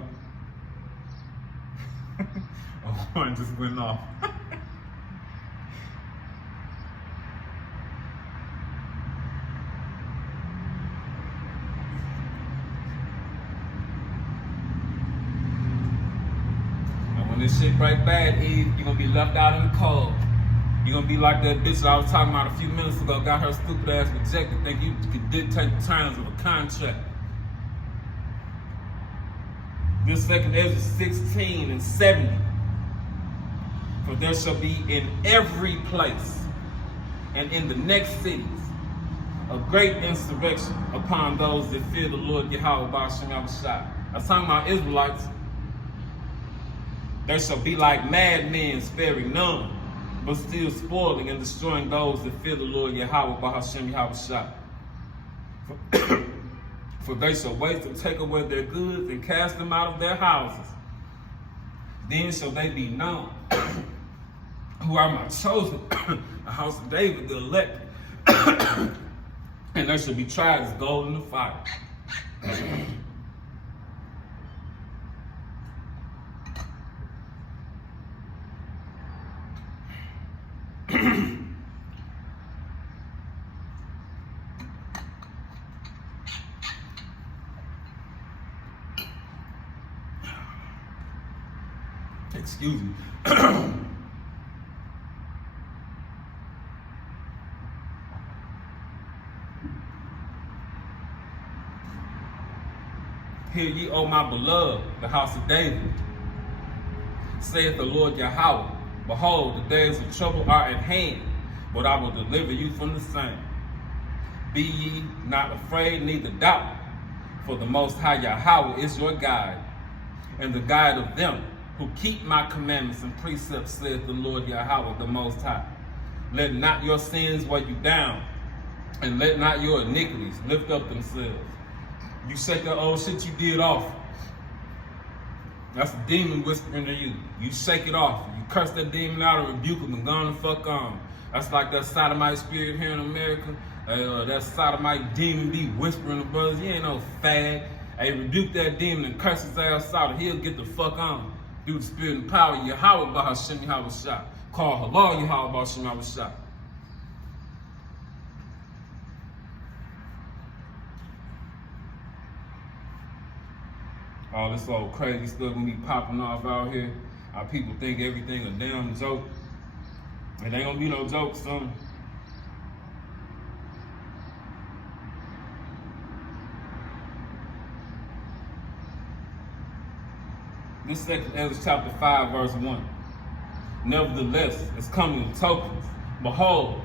Oh, one just went off. And when this shit break bad, Eve, you're gonna be left out in the cold. You're gonna be like that bitch I was talking about a few minutes ago, got her stupid ass rejected, think you could dictate the terms of a contract. This second Ezra 16 and 70. For there shall be in every place and in the next cities a great insurrection upon those that fear the Lord Yahweh Ba'ashem Yahushua. I was talking about Israelites. There shall be like madmen sparing none, but still spoiling and destroying those that fear the Lord Yahweh Ba'ashem Yahushua. For they shall wait to take away their goods and cast them out of their houses. Then shall they be known, who are my chosen, the house of David, the elect, and they shall be tried as gold in the fire. Excuse me. Hear ye, O my beloved, the house of David. Saith the Lord Yahweh, behold, the days of trouble are at hand, but I will deliver you from the same. Be ye not afraid, neither doubt, for the Most High Yahweh is your guide, and the guide of them who keep my commandments and precepts, saith the Lord Yahweh, the Most High. Let not your sins weigh you down, and let not your iniquities lift up themselves. You shake that old shit you did off. That's a demon whispering to you. You shake it off. You curse that demon out or rebuke him and go on the fuck on. That's like that sodomite spirit here in America. That sodomite demon be whispering to brothers. You ain't no fag. Hey, rebuke that demon and curse his ass out, and he'll get the fuck on. Through the spirit and power of Yahweh Ba'ashem Yahushua. Call halal Yahweh Ba'ashem Yahushua. All this old crazy stuff we be popping off out here. Our people think everything a damn joke. It ain't gonna be no joke, son. This second Ezra chapter 5, verse 1. Nevertheless, it's coming with tokens. Behold,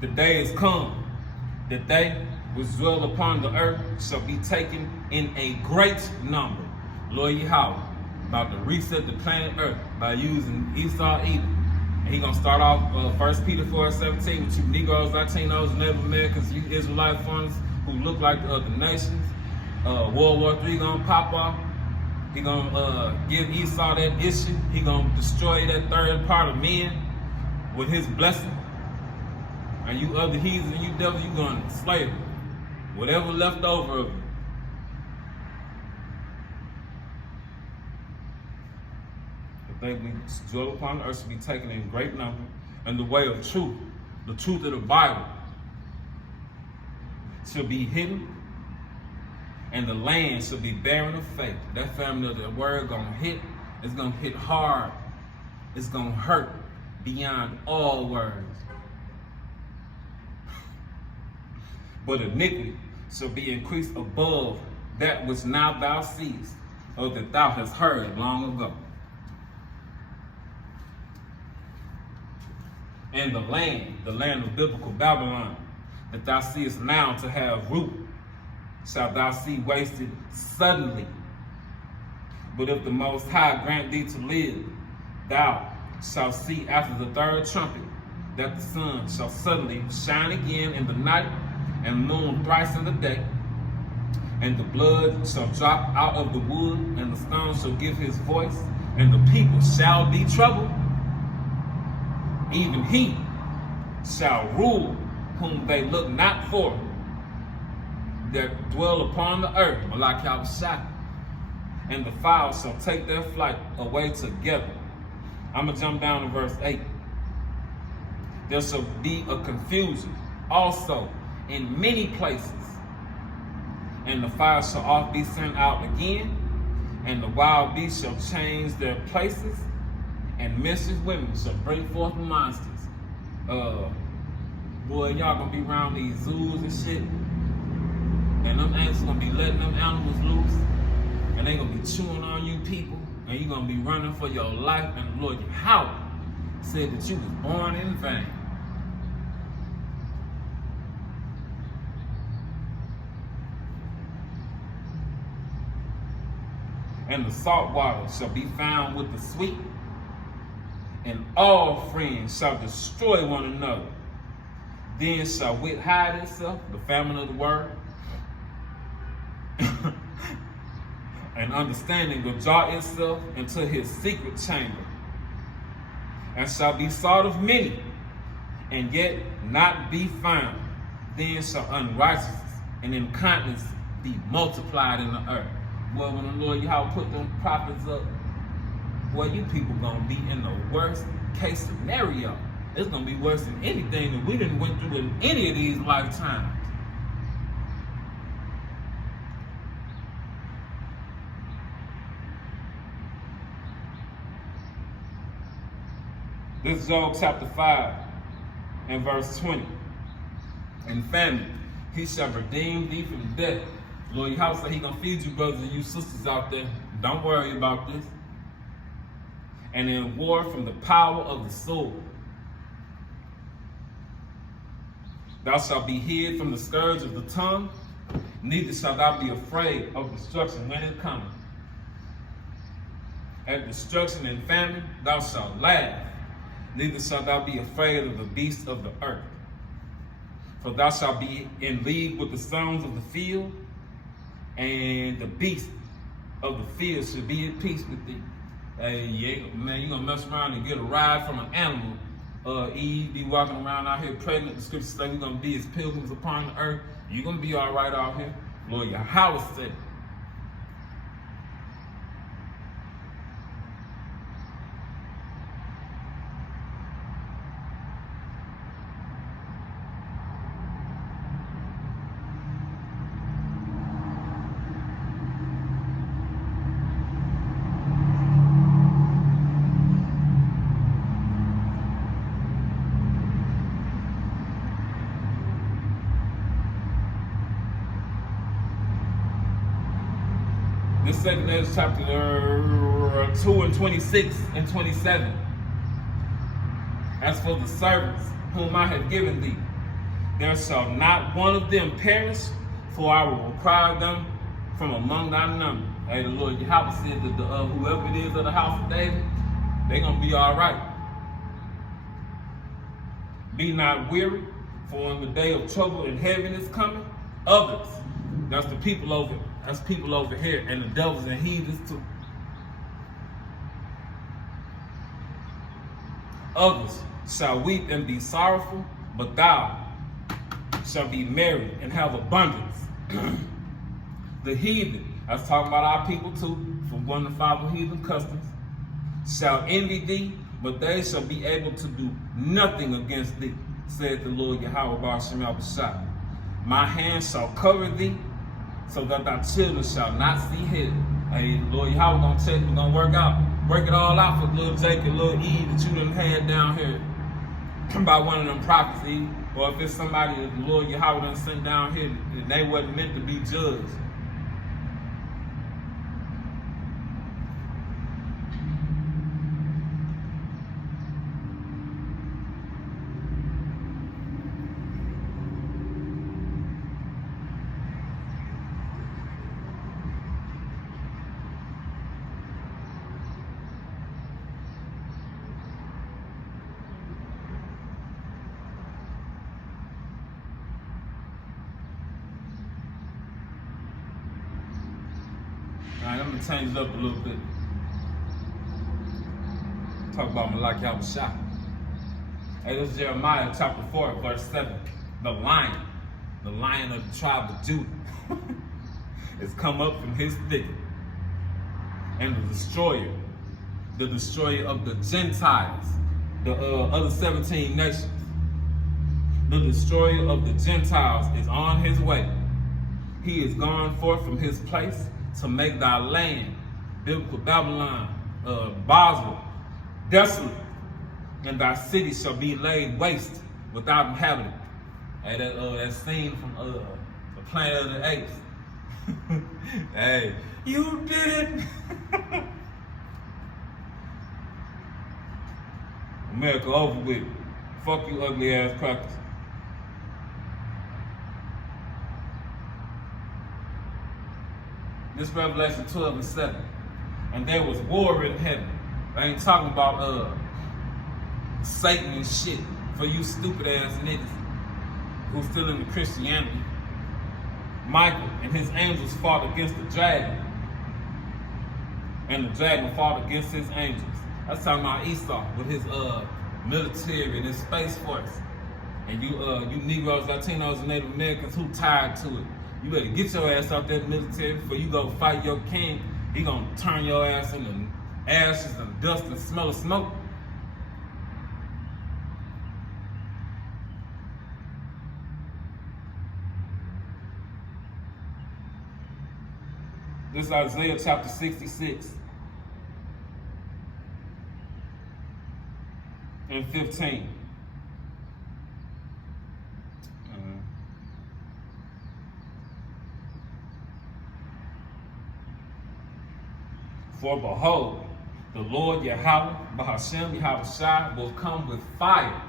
the day is come, that they which dwell upon the earth shall be taken in a great number. Lord Yahweh about to reset the planet Earth by using Esau, Edom. And he's going to start off 1 Pt2 17 with you Negroes, Latinos, Native Americans, you Israelite foreigners who look like the other nations. World War III going to pop off. He gonna give Esau that issue. He gonna destroy that third part of men with his blessing. And you other heathens and you devils, you gonna slay them. Whatever left over of you. The thing we dwell upon the earth shall be taken in great number, and the way of truth, the truth of the Bible, shall be hidden. And the land shall be barren of faith. That family of the word gonna hit. It's gonna hit hard. It's gonna hurt beyond all words. But iniquity shall be increased above that which now thou seest, or that thou hast heard long ago. And the land of biblical Babylon, that thou seest now to have root, shalt thou see wasted suddenly. But if the Most High grant thee to live, thou shalt see after the third trumpet that the sun shall suddenly shine again in the night, and moon thrice in the day, and the blood shall drop out of the wood, and the stone shall give his voice, and the people shall be troubled. Even he shall rule whom they look not for, that dwell upon the earth, Malak Yahushua, and the fowls shall take their flight away together. I'm going to jump down to verse 8. There shall be a confusion also in many places, and the fire shall oft be sent out again, and the wild beasts shall change their places, and mischief women shall bring forth monsters. Boy, y'all gonna be around these zoos and shit, and them ants gonna be letting them animals loose, and they gonna be chewing on you people, and you gonna be running for your life, and the Lord Yahweh said that you was born in vain. And the salt water shall be found with the sweet, and all friends shall destroy one another. Then shall wit hide itself, the famine of the word, and understanding withdraw itself into his secret chamber, and shall be sought of many, and yet not be found. Then shall unrighteousness and incontinence be multiplied in the earth. Boy, when the Lord Yahweh put them prophets up, boy, you people gonna be in the worst case scenario. It's gonna be worse than anything that we didn't went through in any of these lifetimes. This is Job chapter 5 and verse 20. In famine, he shall redeem thee from death. Lord Yahweh said he gonna feed you brothers and you sisters out there. Don't worry about this. And in war from the power of the sword. Thou shalt be hid from the scourge of the tongue, neither shalt thou be afraid of destruction when it cometh. At destruction and famine thou shalt laugh, neither shalt thou be afraid of the beasts of the earth. For thou shalt be in league with the sons of the field, and the beasts of the field shall be at peace with thee. Hey, yeah, man, you gonna mess around and get a ride from an animal. Eve be walking around out here pregnant. The scriptures say we're gonna be as pilgrims upon the earth. You're gonna be all right out here. Lord Yahweh said. This second is chapter 2 and 26 and 27. As for the servants whom I have given thee, there shall not one of them perish, for I will require them from among thy number. Hey, the Lord Yahweh said that whoever it is of the house of David, they're going to be all right. Be not weary, for when the day of trouble and heaviness coming, others, that's the people over here. That's people over here, and the devils and heathens too. Others shall weep and be sorrowful, but thou shalt be merry and have abundance. The heathen, that's talking about our people too, from one to follow heathen customs, shall envy thee, but they shall be able to do nothing against thee, saith the Lord Yahweh Bar Shem El Bashai. My hand shall cover thee, so that thy children shall not see hell. Hey, Lord Yahweh gonna tell you, we're gonna work it all out for little Jacob, little Eve that you done had down here by one of them prophets, Eve. Or if it's somebody that the Lord Yahweh done sent down here and they wasn't meant to be judged. All right, I'm gonna change it up a little bit. Talk about Malak Yahushua. Hey, this is Jeremiah chapter 4, verse 7. The lion of the tribe of Judah, has come up from his thicket, and the destroyer of the Gentiles, the other 17 nations. The destroyer of the Gentiles is on his way. He is gone forth from his place to make thy land, biblical Babylon, Basel, desolate. and thy city shall be laid waste without inhabitant. Hey, that scene from the Planet of the Apes. Hey, you did it. America over with. Fuck you ugly ass crackers. This Revelation 12:7. And there was war in heaven. I ain't talking about Satan and shit for you stupid ass niggas who's still in the Christianity. Michael and his angels fought against the dragon, and the dragon fought against his angels. That's talking about Esau with his military and his space force. And you Negroes, Latinos, and Native Americans who tied to it, you better get your ass out that military before you go fight your king. He gonna turn your ass into ashes and dust and smell of smoke. This is Isaiah chapter 66 and 15. For behold, the Lord Yahweh, Bahashem Yahweh will come with fire,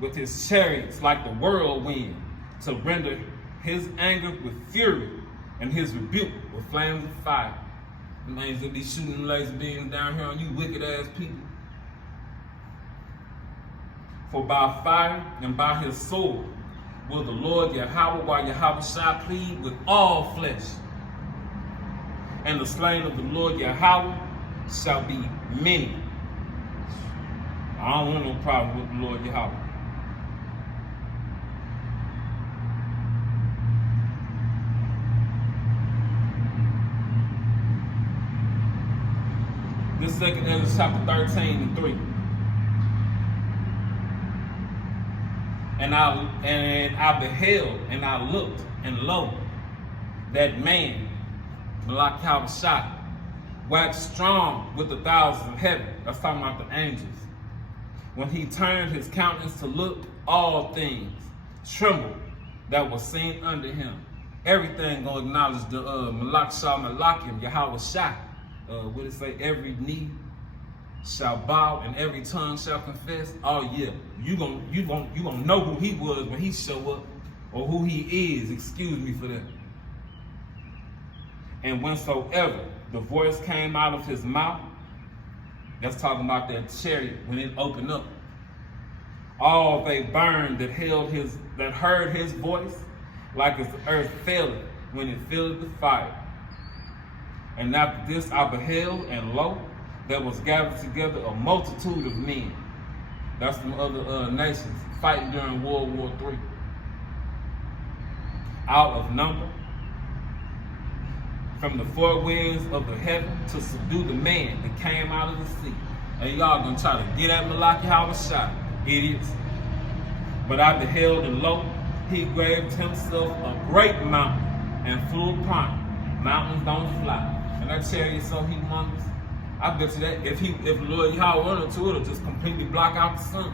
with his chariots like the whirlwind, to render his anger with fury and his rebuke with flames of fire. The names that be shooting laser beams down here on you wicked ass people. For by fire and by his sword will the Lord Yahweh, while Yahweh shall plead with all flesh. And the slain of the Lord Yahweh shall be many. I don't want no problem with the Lord Yahweh. This second Ezra chapter 13 and 3. And I beheld, and I looked, and lo, that man, Malak Shah, waxed strong with the thousands of heaven. That's talking about the angels. When he turned his countenance to look, all things trembled that was seen under him. Everything gonna acknowledge the Malak Shah Malakim, Yahweh Shah. What did it say? Every knee shall bow and every tongue shall confess. Oh yeah, you gonna know who he was when he show up, or who he is. Excuse me for that. And whensoever the voice came out of his mouth, that's talking about that chariot when it opened up. All they burned that heard his voice, like as the earth failed when it filled with fire. And after this I beheld, and lo, there was gathered together a multitude of men. That's from other nations fighting during World War III. Out of number, from the four winds of the heaven, to subdue the man that came out of the sea. And y'all gonna try to get at Malaki Hawashai, idiots. But I beheld, and lo, he graved himself a great mountain and flew upon it. Mountains don't fly. And that chariot so humongous. I bet you that if Lord Yahweh wanted to, it'll just completely block out the sun.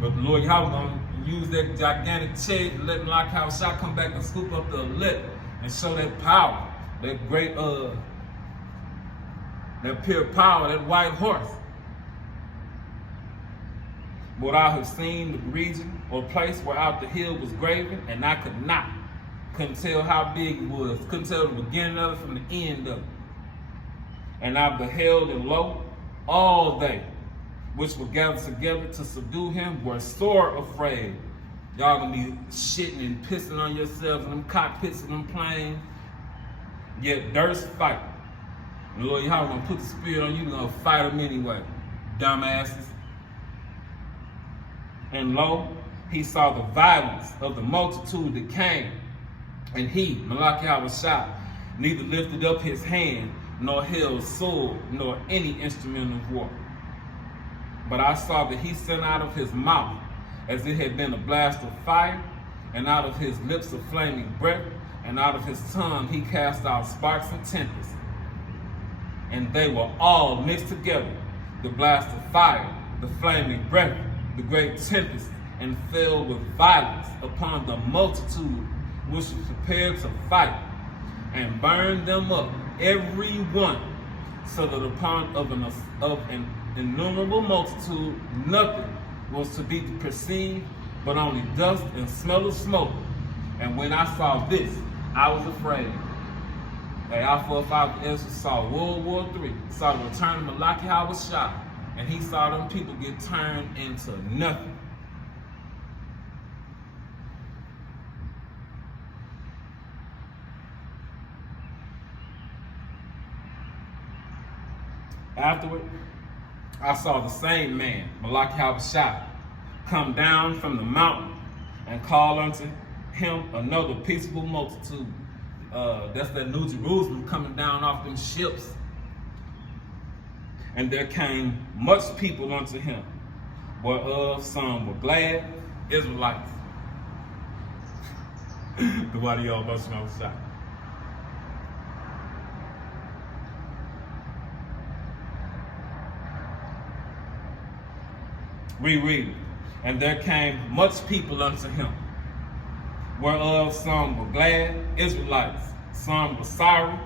But the Lord Yahweh gonna use that gigantic chariot to let Malaki Hawashai come back and scoop up the elect and show that power, that great that pure power, that white horse. But I have seen the region or place where out the hill was graven, and I couldn't tell how big it was, couldn't tell the beginning of it from the end of it. And I beheld, and lo, all they which were gathered together to subdue him were sore afraid. Y'all gonna be shitting and pissing on yourselves in them cockpits of them planes, yet durst fight. And Lord Yahweh gonna put the spirit on you, gonna fight them anyway, dumbasses. And lo, he saw the violence of the multitude that came, and he, Malaki Hawashai, neither lifted up his hand, nor held sword, nor any instrument of war. But I saw that he sent out of his mouth as it had been a blast of fire, and out of his lips a flaming breath, and out of his tongue he cast out sparks and tempests. and they were all mixed together, the blast of fire, the flaming breath, the great tempest, and fell with violence upon the multitude which was prepared to fight, and burned them up, every one, so that upon of an innumerable multitude nothing was to be perceived, but only dust and smell of smoke. And when I saw this, I was afraid. Hey, our forefathers Ezra saw World War III, saw the return of Malachi was shot, and he saw them people get turned into nothing. Afterward, I saw the same man, Malachi was shot, come down from the mountain and call unto him another peaceable multitude. That's that New Jerusalem coming down off them ships. And there came much people unto him, whereof some were glad, Israelites. Why do y'all bust my shot? Reread. And there came much people unto him, whereof some were glad, Israelites. Some were sorry,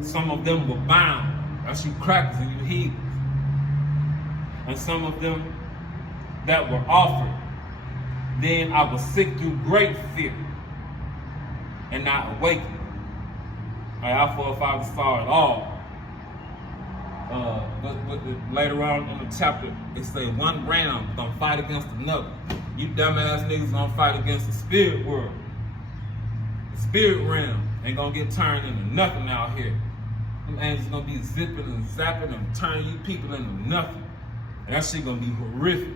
some of them were bound. That's you crackers and you heathens. And some of them that were offered. Then I was sick through great fear, and not awakened. Our forefathers saw it all. But later on in the chapter, it say one ram gonna fight against another. You dumbass niggas gonna fight against the spirit world. The spirit realm ain't gonna get turned into nothing out here. Them angels gonna be zipping and zapping and turning you people into nothing. And that shit gonna be horrific.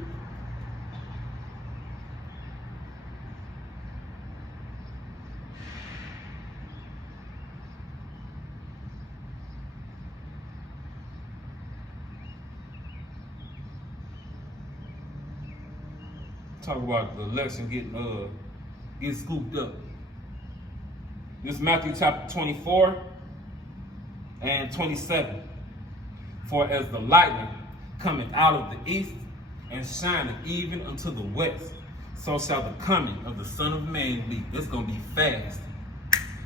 Talk about the election getting scooped up. This is Matthew chapter 24 and 27. For as the lightning cometh out of the east and shineth even unto the west, so shall the coming of the Son of Man be. It's gonna be fast.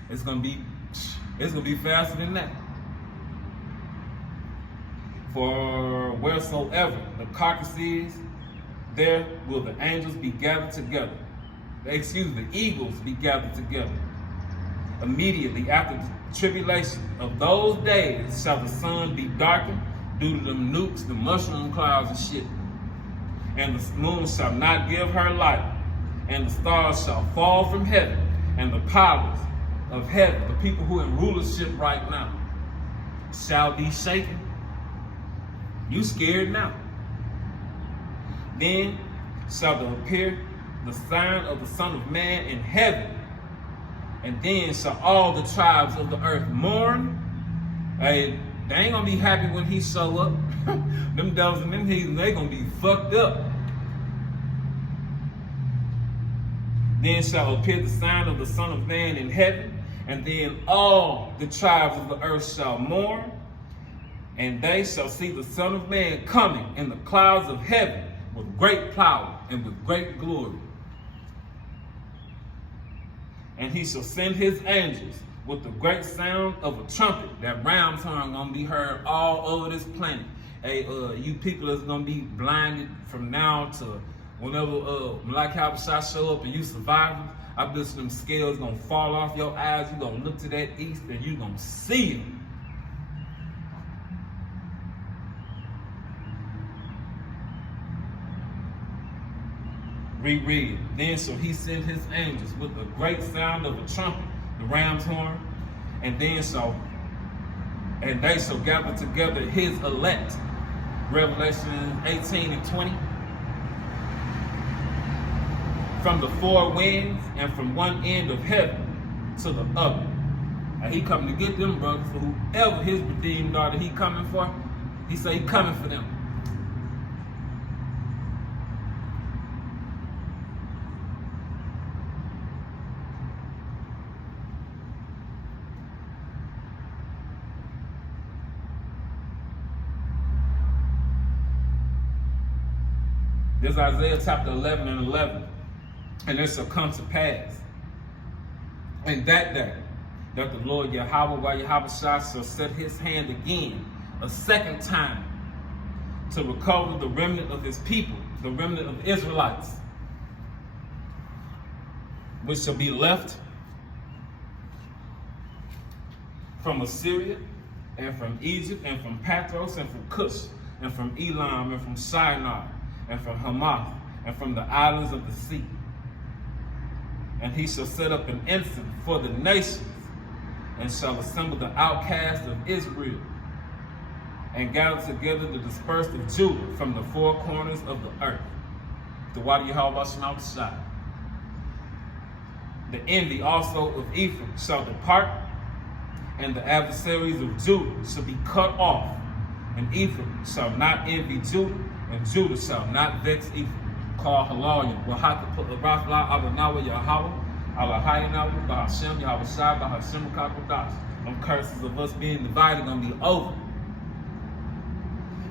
It's gonna be faster than that. For wheresoever the carcass is, there will the angels be gathered together. The eagles be gathered together. Immediately after the tribulation of those days shall the sun be darkened due to them nukes, the mushroom clouds and shit. And the moon shall not give her light, and the stars shall fall from heaven, and the powers of heaven, the people who are in rulership right now, shall be shaken. You scared now. Then shall there appear the sign of the Son of Man in heaven, and then shall all the tribes of the earth mourn. Hey, they ain't gonna be happy when he show up. Them devils and them heathens, they gonna be fucked up. Then shall appear the sign of the Son of Man in heaven, and then all the tribes of the earth shall mourn, and they shall see the Son of Man coming in the clouds of heaven with great power and with great glory. And he shall send his angels with the great sound of a trumpet. That ram's horn gonna be heard all over this planet. Hey, you people that's gonna be blinded from now to whenever Malachi Habashah show up and you survive him, I bet them scales gonna fall off your eyes. You gonna look to that east and you gonna see him. Reread. Then shall he send his angels with the great sound of a trumpet, the ram's horn, and they shall gather together his elect. Revelation 18 and 20. From the four winds and from one end of heaven to the other. And he coming to get them, brothers. So whoever his redeemed are that he coming for, he say he coming for them. This is Isaiah chapter 11 and 11. And it shall come to pass in that day that the Lord Yahweh shall set his hand again a second time to recover the remnant of his people, the remnant of Israelites, which shall be left from Assyria, and from Egypt, and from Patros, and from Cush, and from Elam, and from Shinar, and from Hamath, and from the islands of the sea. And he shall set up an ensign for the nations, and shall assemble the outcasts of Israel, and gather together the dispersed of Judah from the four corners of the earth. The Wadi Yahweh Shah. The envy also of Ephraim shall depart, and the adversaries of Judah shall be cut off, and Ephraim shall not envy Judah, and Judah shall not vex Ephraim. Call Halalim, Wahaka put the Rafla, Abanawa Yahweh, Alahayanawa, Bahashem, Yahweh Shai, Bahashem Kakodash. Them curses of us being divided gonna be over.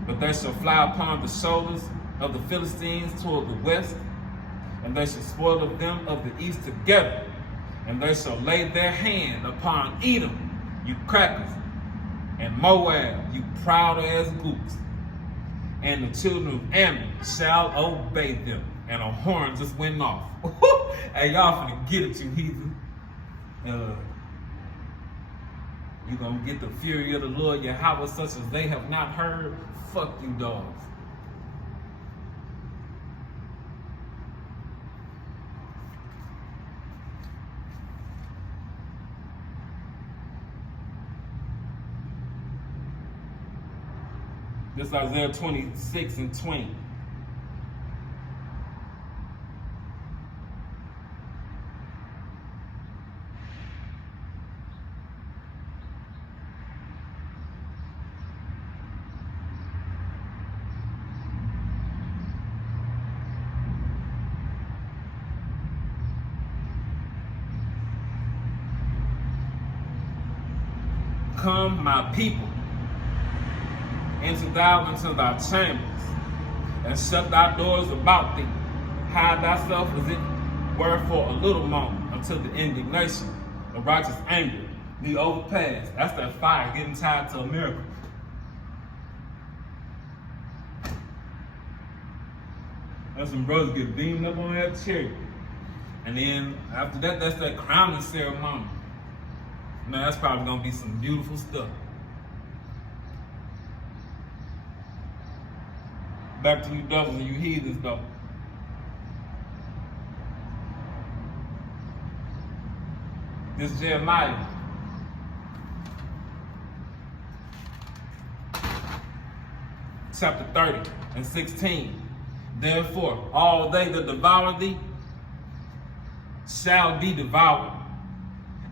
But they shall fly upon the shoulders of the Philistines toward the west, and they shall spoil of them of the east together, and they shall lay their hand upon Edom, you crackers, and Moab, you proud as gooks. And the children of Ammon shall obey them. And a horn just went off. Hey, y'all finna get it, you heathen. You gonna get the fury of the Lord Yahweh such as they have not heard. Fuck you, dogs. This is Isaiah 26 and 20. Come, my people, enter thou into thy chambers, and shut thy doors about thee. Hide thyself as it were for a little moment, until the indignation of righteous anger be overpassed. That's that fire getting tied to America. That's some brothers get beamed up on that chariot. And then after that, that's that crowning ceremony. Man, that's probably gonna be some beautiful stuff. Back to you devils and you heathens though. This is Jeremiah. Chapter 30 and 16. Therefore, all they that devour thee shall be devoured,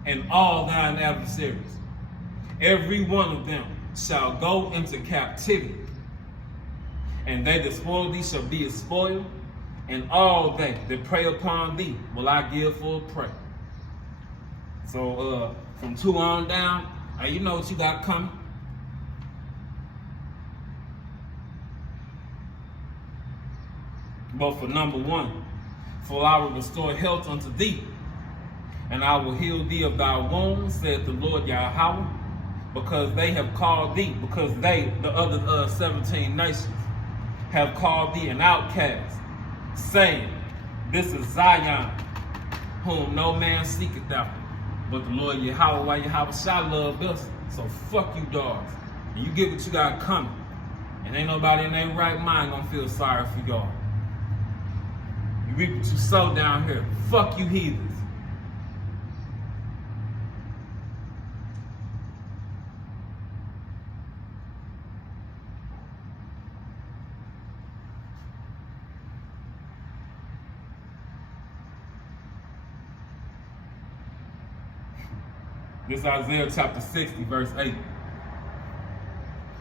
and all thine adversaries, every one of them shall go into captivity. And they that spoil thee shall be as spoil, and all they that prey upon thee will I give full prey. So from 2 on down, you know what you got coming. But for number 1, for I will restore health unto thee, and I will heal thee of thy wounds, saith the Lord Yahweh, because they have called thee, because they, the other 17 nations, have called thee an outcast, saying, this is Zion, whom no man seeketh after. But the Lord Yahweh shall love us. So fuck you dogs. And you get what you got coming. And ain't nobody in their right mind gonna feel sorry for y'all. You reap what you sow down here. Fuck you heathens. This is Isaiah chapter 60, verse 8.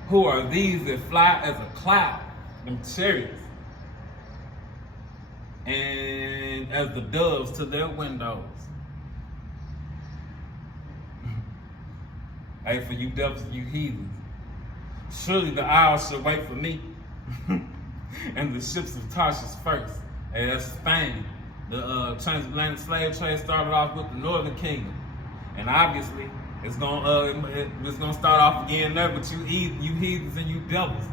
Who are these that fly as a cloud, them chariots, and as the doves to their windows? Hey, for you devils, you heathens. Surely the hour shall wait for me, and the ships of Tarshish first. And that's Spain. The transatlantic slave trade started off with the Northern Kingdom, and obviously it's gonna start off again there. But you heathens and you devils,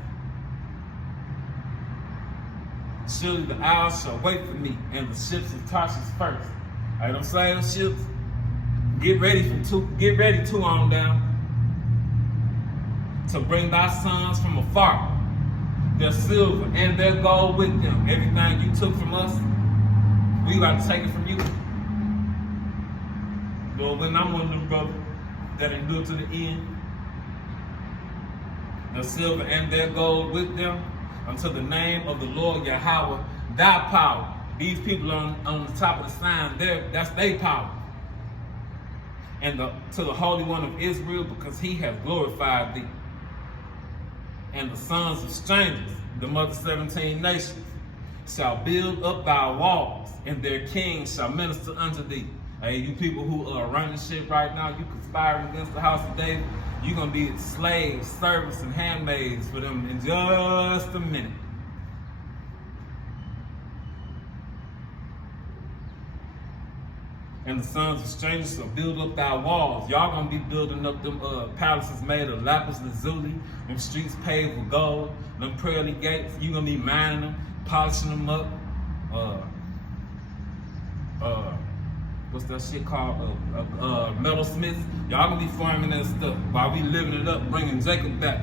surely the isles shall wait for me, and the ships of Tarshish first. All right, them slave ships, get ready to on down, to bring thy sons from afar, their silver and their gold with them. Everything you took from us, we got to take it from you. Lord, when I'm one of them brothers that endure to the end, their silver and their gold with them, unto the name of the Lord Yahweh, thy power. These people on the top of the sign there, that's their power. And to the Holy One of Israel, because he hath glorified thee. And the sons of strangers, the mother 17 nations, shall build up thy walls, and their kings shall minister unto thee. Hey, you people who are running shit right now, you conspiring against the house of David, you're going to be slaves, servants, and handmaids for them in just a minute. And the sons of strangers shall build up thy walls. Y'all gonna be building up them palaces made of lapis lazuli, them streets paved with gold, them pearly gates. You gonna be mining them, polishing them up. What's that shit called? Metalsmiths. Y'all gonna be farming that stuff while we living it up, bringing Jacob back.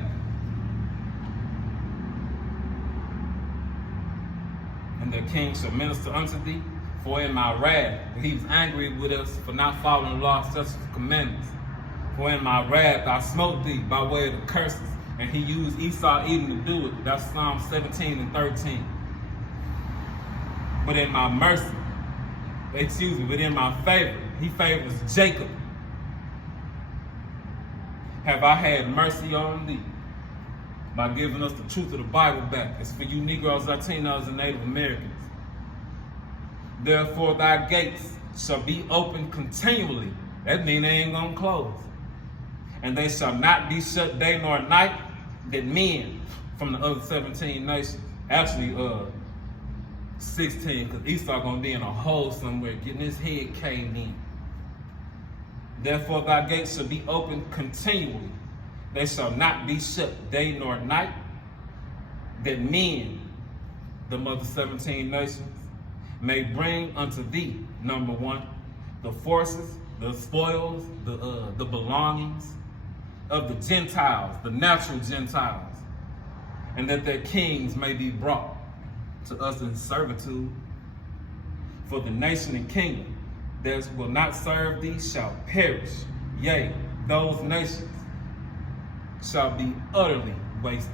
And their king shall minister unto thee. For in my wrath, he was angry with us for not following the law, such as commandments. For in my wrath I smote thee by way of the curses. And he used Esau Edom to do it. That's Psalm 17 and 13. But in my mercy, but in my favor, he favors Jacob. Have I had mercy on thee by giving us the truth of the Bible back. It's for you Negroes, Latinos, and Native Americans. Therefore thy gates shall be open continually. That means they ain't gonna close. And they shall not be shut day nor night, that men from the other 17 nations, actually 16, because Esau gonna be in a hole somewhere, getting his head caved in. Therefore thy gates shall be open continually. They shall not be shut day nor night, that men, the mother 17 nations, may bring unto thee, number one, the forces, the spoils, the belongings of the Gentiles, the natural Gentiles, and that their kings may be brought to us in servitude. For the nation and kingdom that will not serve thee shall perish. Yea, those nations shall be utterly wasted.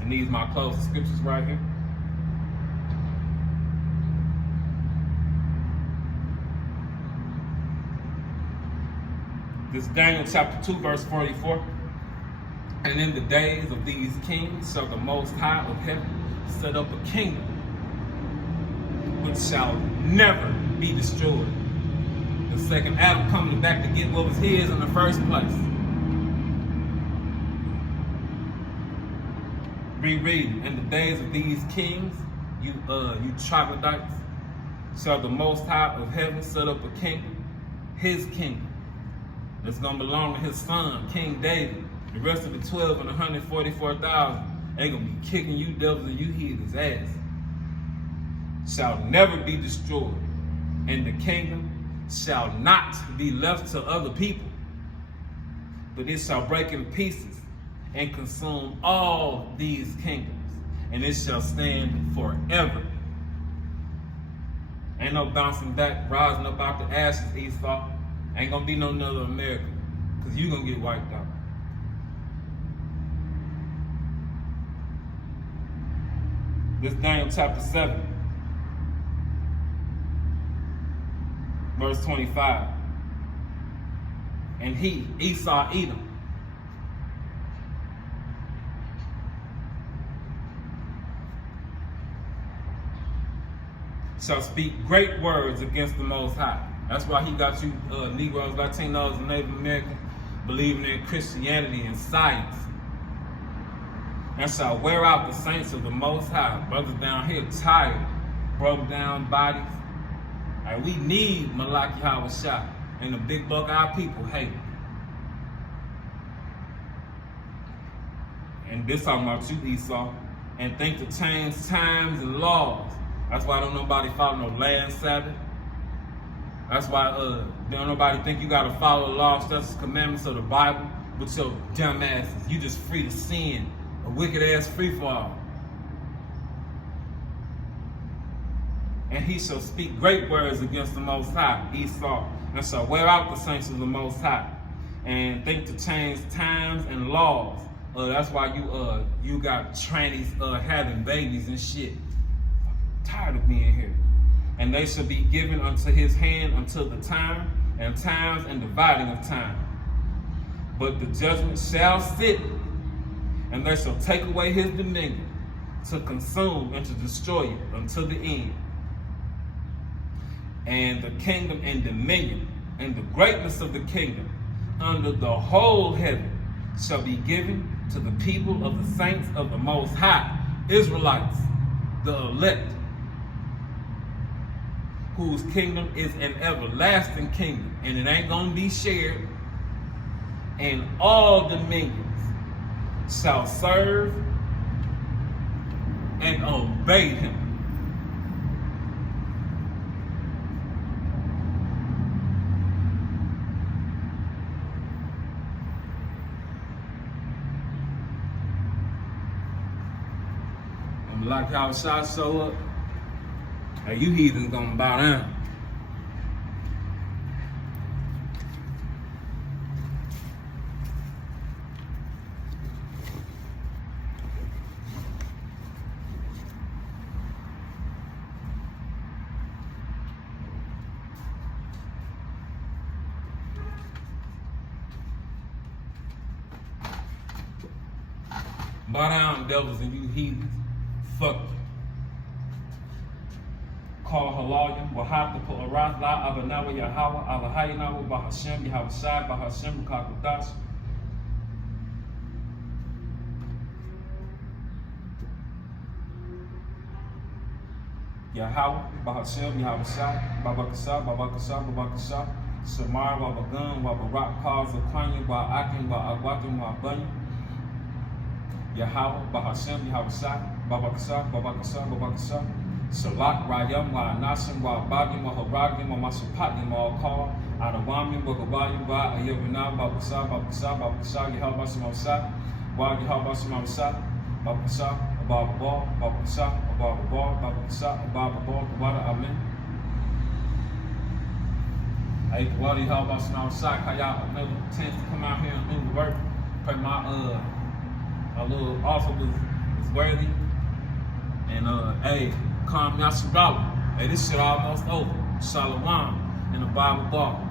And these my closing scriptures right here. This is Daniel chapter 2, verse 44. And in the days of these kings shall the Most High of heaven set up a kingdom which shall never be destroyed. The second Adam coming back to get what was his in the first place. Rereading, in the days of these kings, you troglodytes, shall the Most High of heaven set up a kingdom, his kingdom, that's going to belong to his son, King David. The rest of the 12 and 144,000 ain't going to be kicking you devils and you heathens' ass. Shall never be destroyed, and the kingdom shall not be left to other people, but it shall break in pieces and consume all these kingdoms, and it shall stand forever. Ain't no bouncing back, rising up out the ashes, Esau. Ain't gonna be no another America, because you gonna get wiped out. This Daniel chapter 7, verse 25. And he, Esau Edom, shall speak great words against the Most High. That's why he got you Negroes, Latinos, and Native Americans believing in Christianity and science, and shall wear out the saints of the Most High. Brothers down here tired, broke down bodies. Like, we need Malaki Hawashah, and the big buck our people hate. And this talking about you, Esau, and think to change times and laws. That's why don't nobody follow no land Sabbath. That's why don't nobody think you gotta follow the law, statutes, commandments of the Bible. With your dumb asses, you just free to sin, a wicked ass free for all. And he shall speak great words against the Most High, Esau, and shall wear out the saints of the Most High, and think to change times and laws. That's why you got trannies having babies and shit. I'm tired of being here. And they shall be given unto his hand until the time and times and dividing of time. But the judgment shall sit, and they shall take away his dominion, to consume and to destroy it until the end. And the kingdom and dominion and the greatness of the kingdom under the whole heaven shall be given to the people of the saints of the Most High, Israelites, the elect, whose kingdom is an everlasting kingdom, and it ain't gonna be shared. And all dominions shall serve and obey him. Like how shots show up, hey, you heathens gonna bow down. Bow down, devils, and you heathens. Fuck. Call Halalim, Wahaka Pa'arath, La Abanawa Yahawa, Alahayanawa, Bahashem, Yahavashai, Bahashem, Kakutash. Yahweh, Bahashem, Yahavashai, Babakasha, Babakasha, Babakasha, Shamar, Wabagun, Wabarak, Kaz, Wakanya, Wa'akin, Wa'agwakin, Wa'abunyan. Yahweh, Bahashem, Yahavashai. Babakasha, Babakasha, Babakasha, Salak, Rayam, Wa'anashim, Wa'abagim, Wa'haragim, Wa'mashapatim, Wa'akar, Adawamim, Wa'gabayim, Wa'ayabina, Babakasha, Babakasha, Babakasha, Yahabashim, Amsha, Wa'yahabashim, Amsha, Babakasha, Abababal, Babakasha, Abababal, Babakasha, Abababal, Kabada, Amen. Hey, Kawadi, Yahabashim, Amsha, Kaya, another chance to come out here and do the work. Pray my little offer was worthy. And hey, calm Yashabala. Hey, this shit almost over. Shalom in the Bible bar.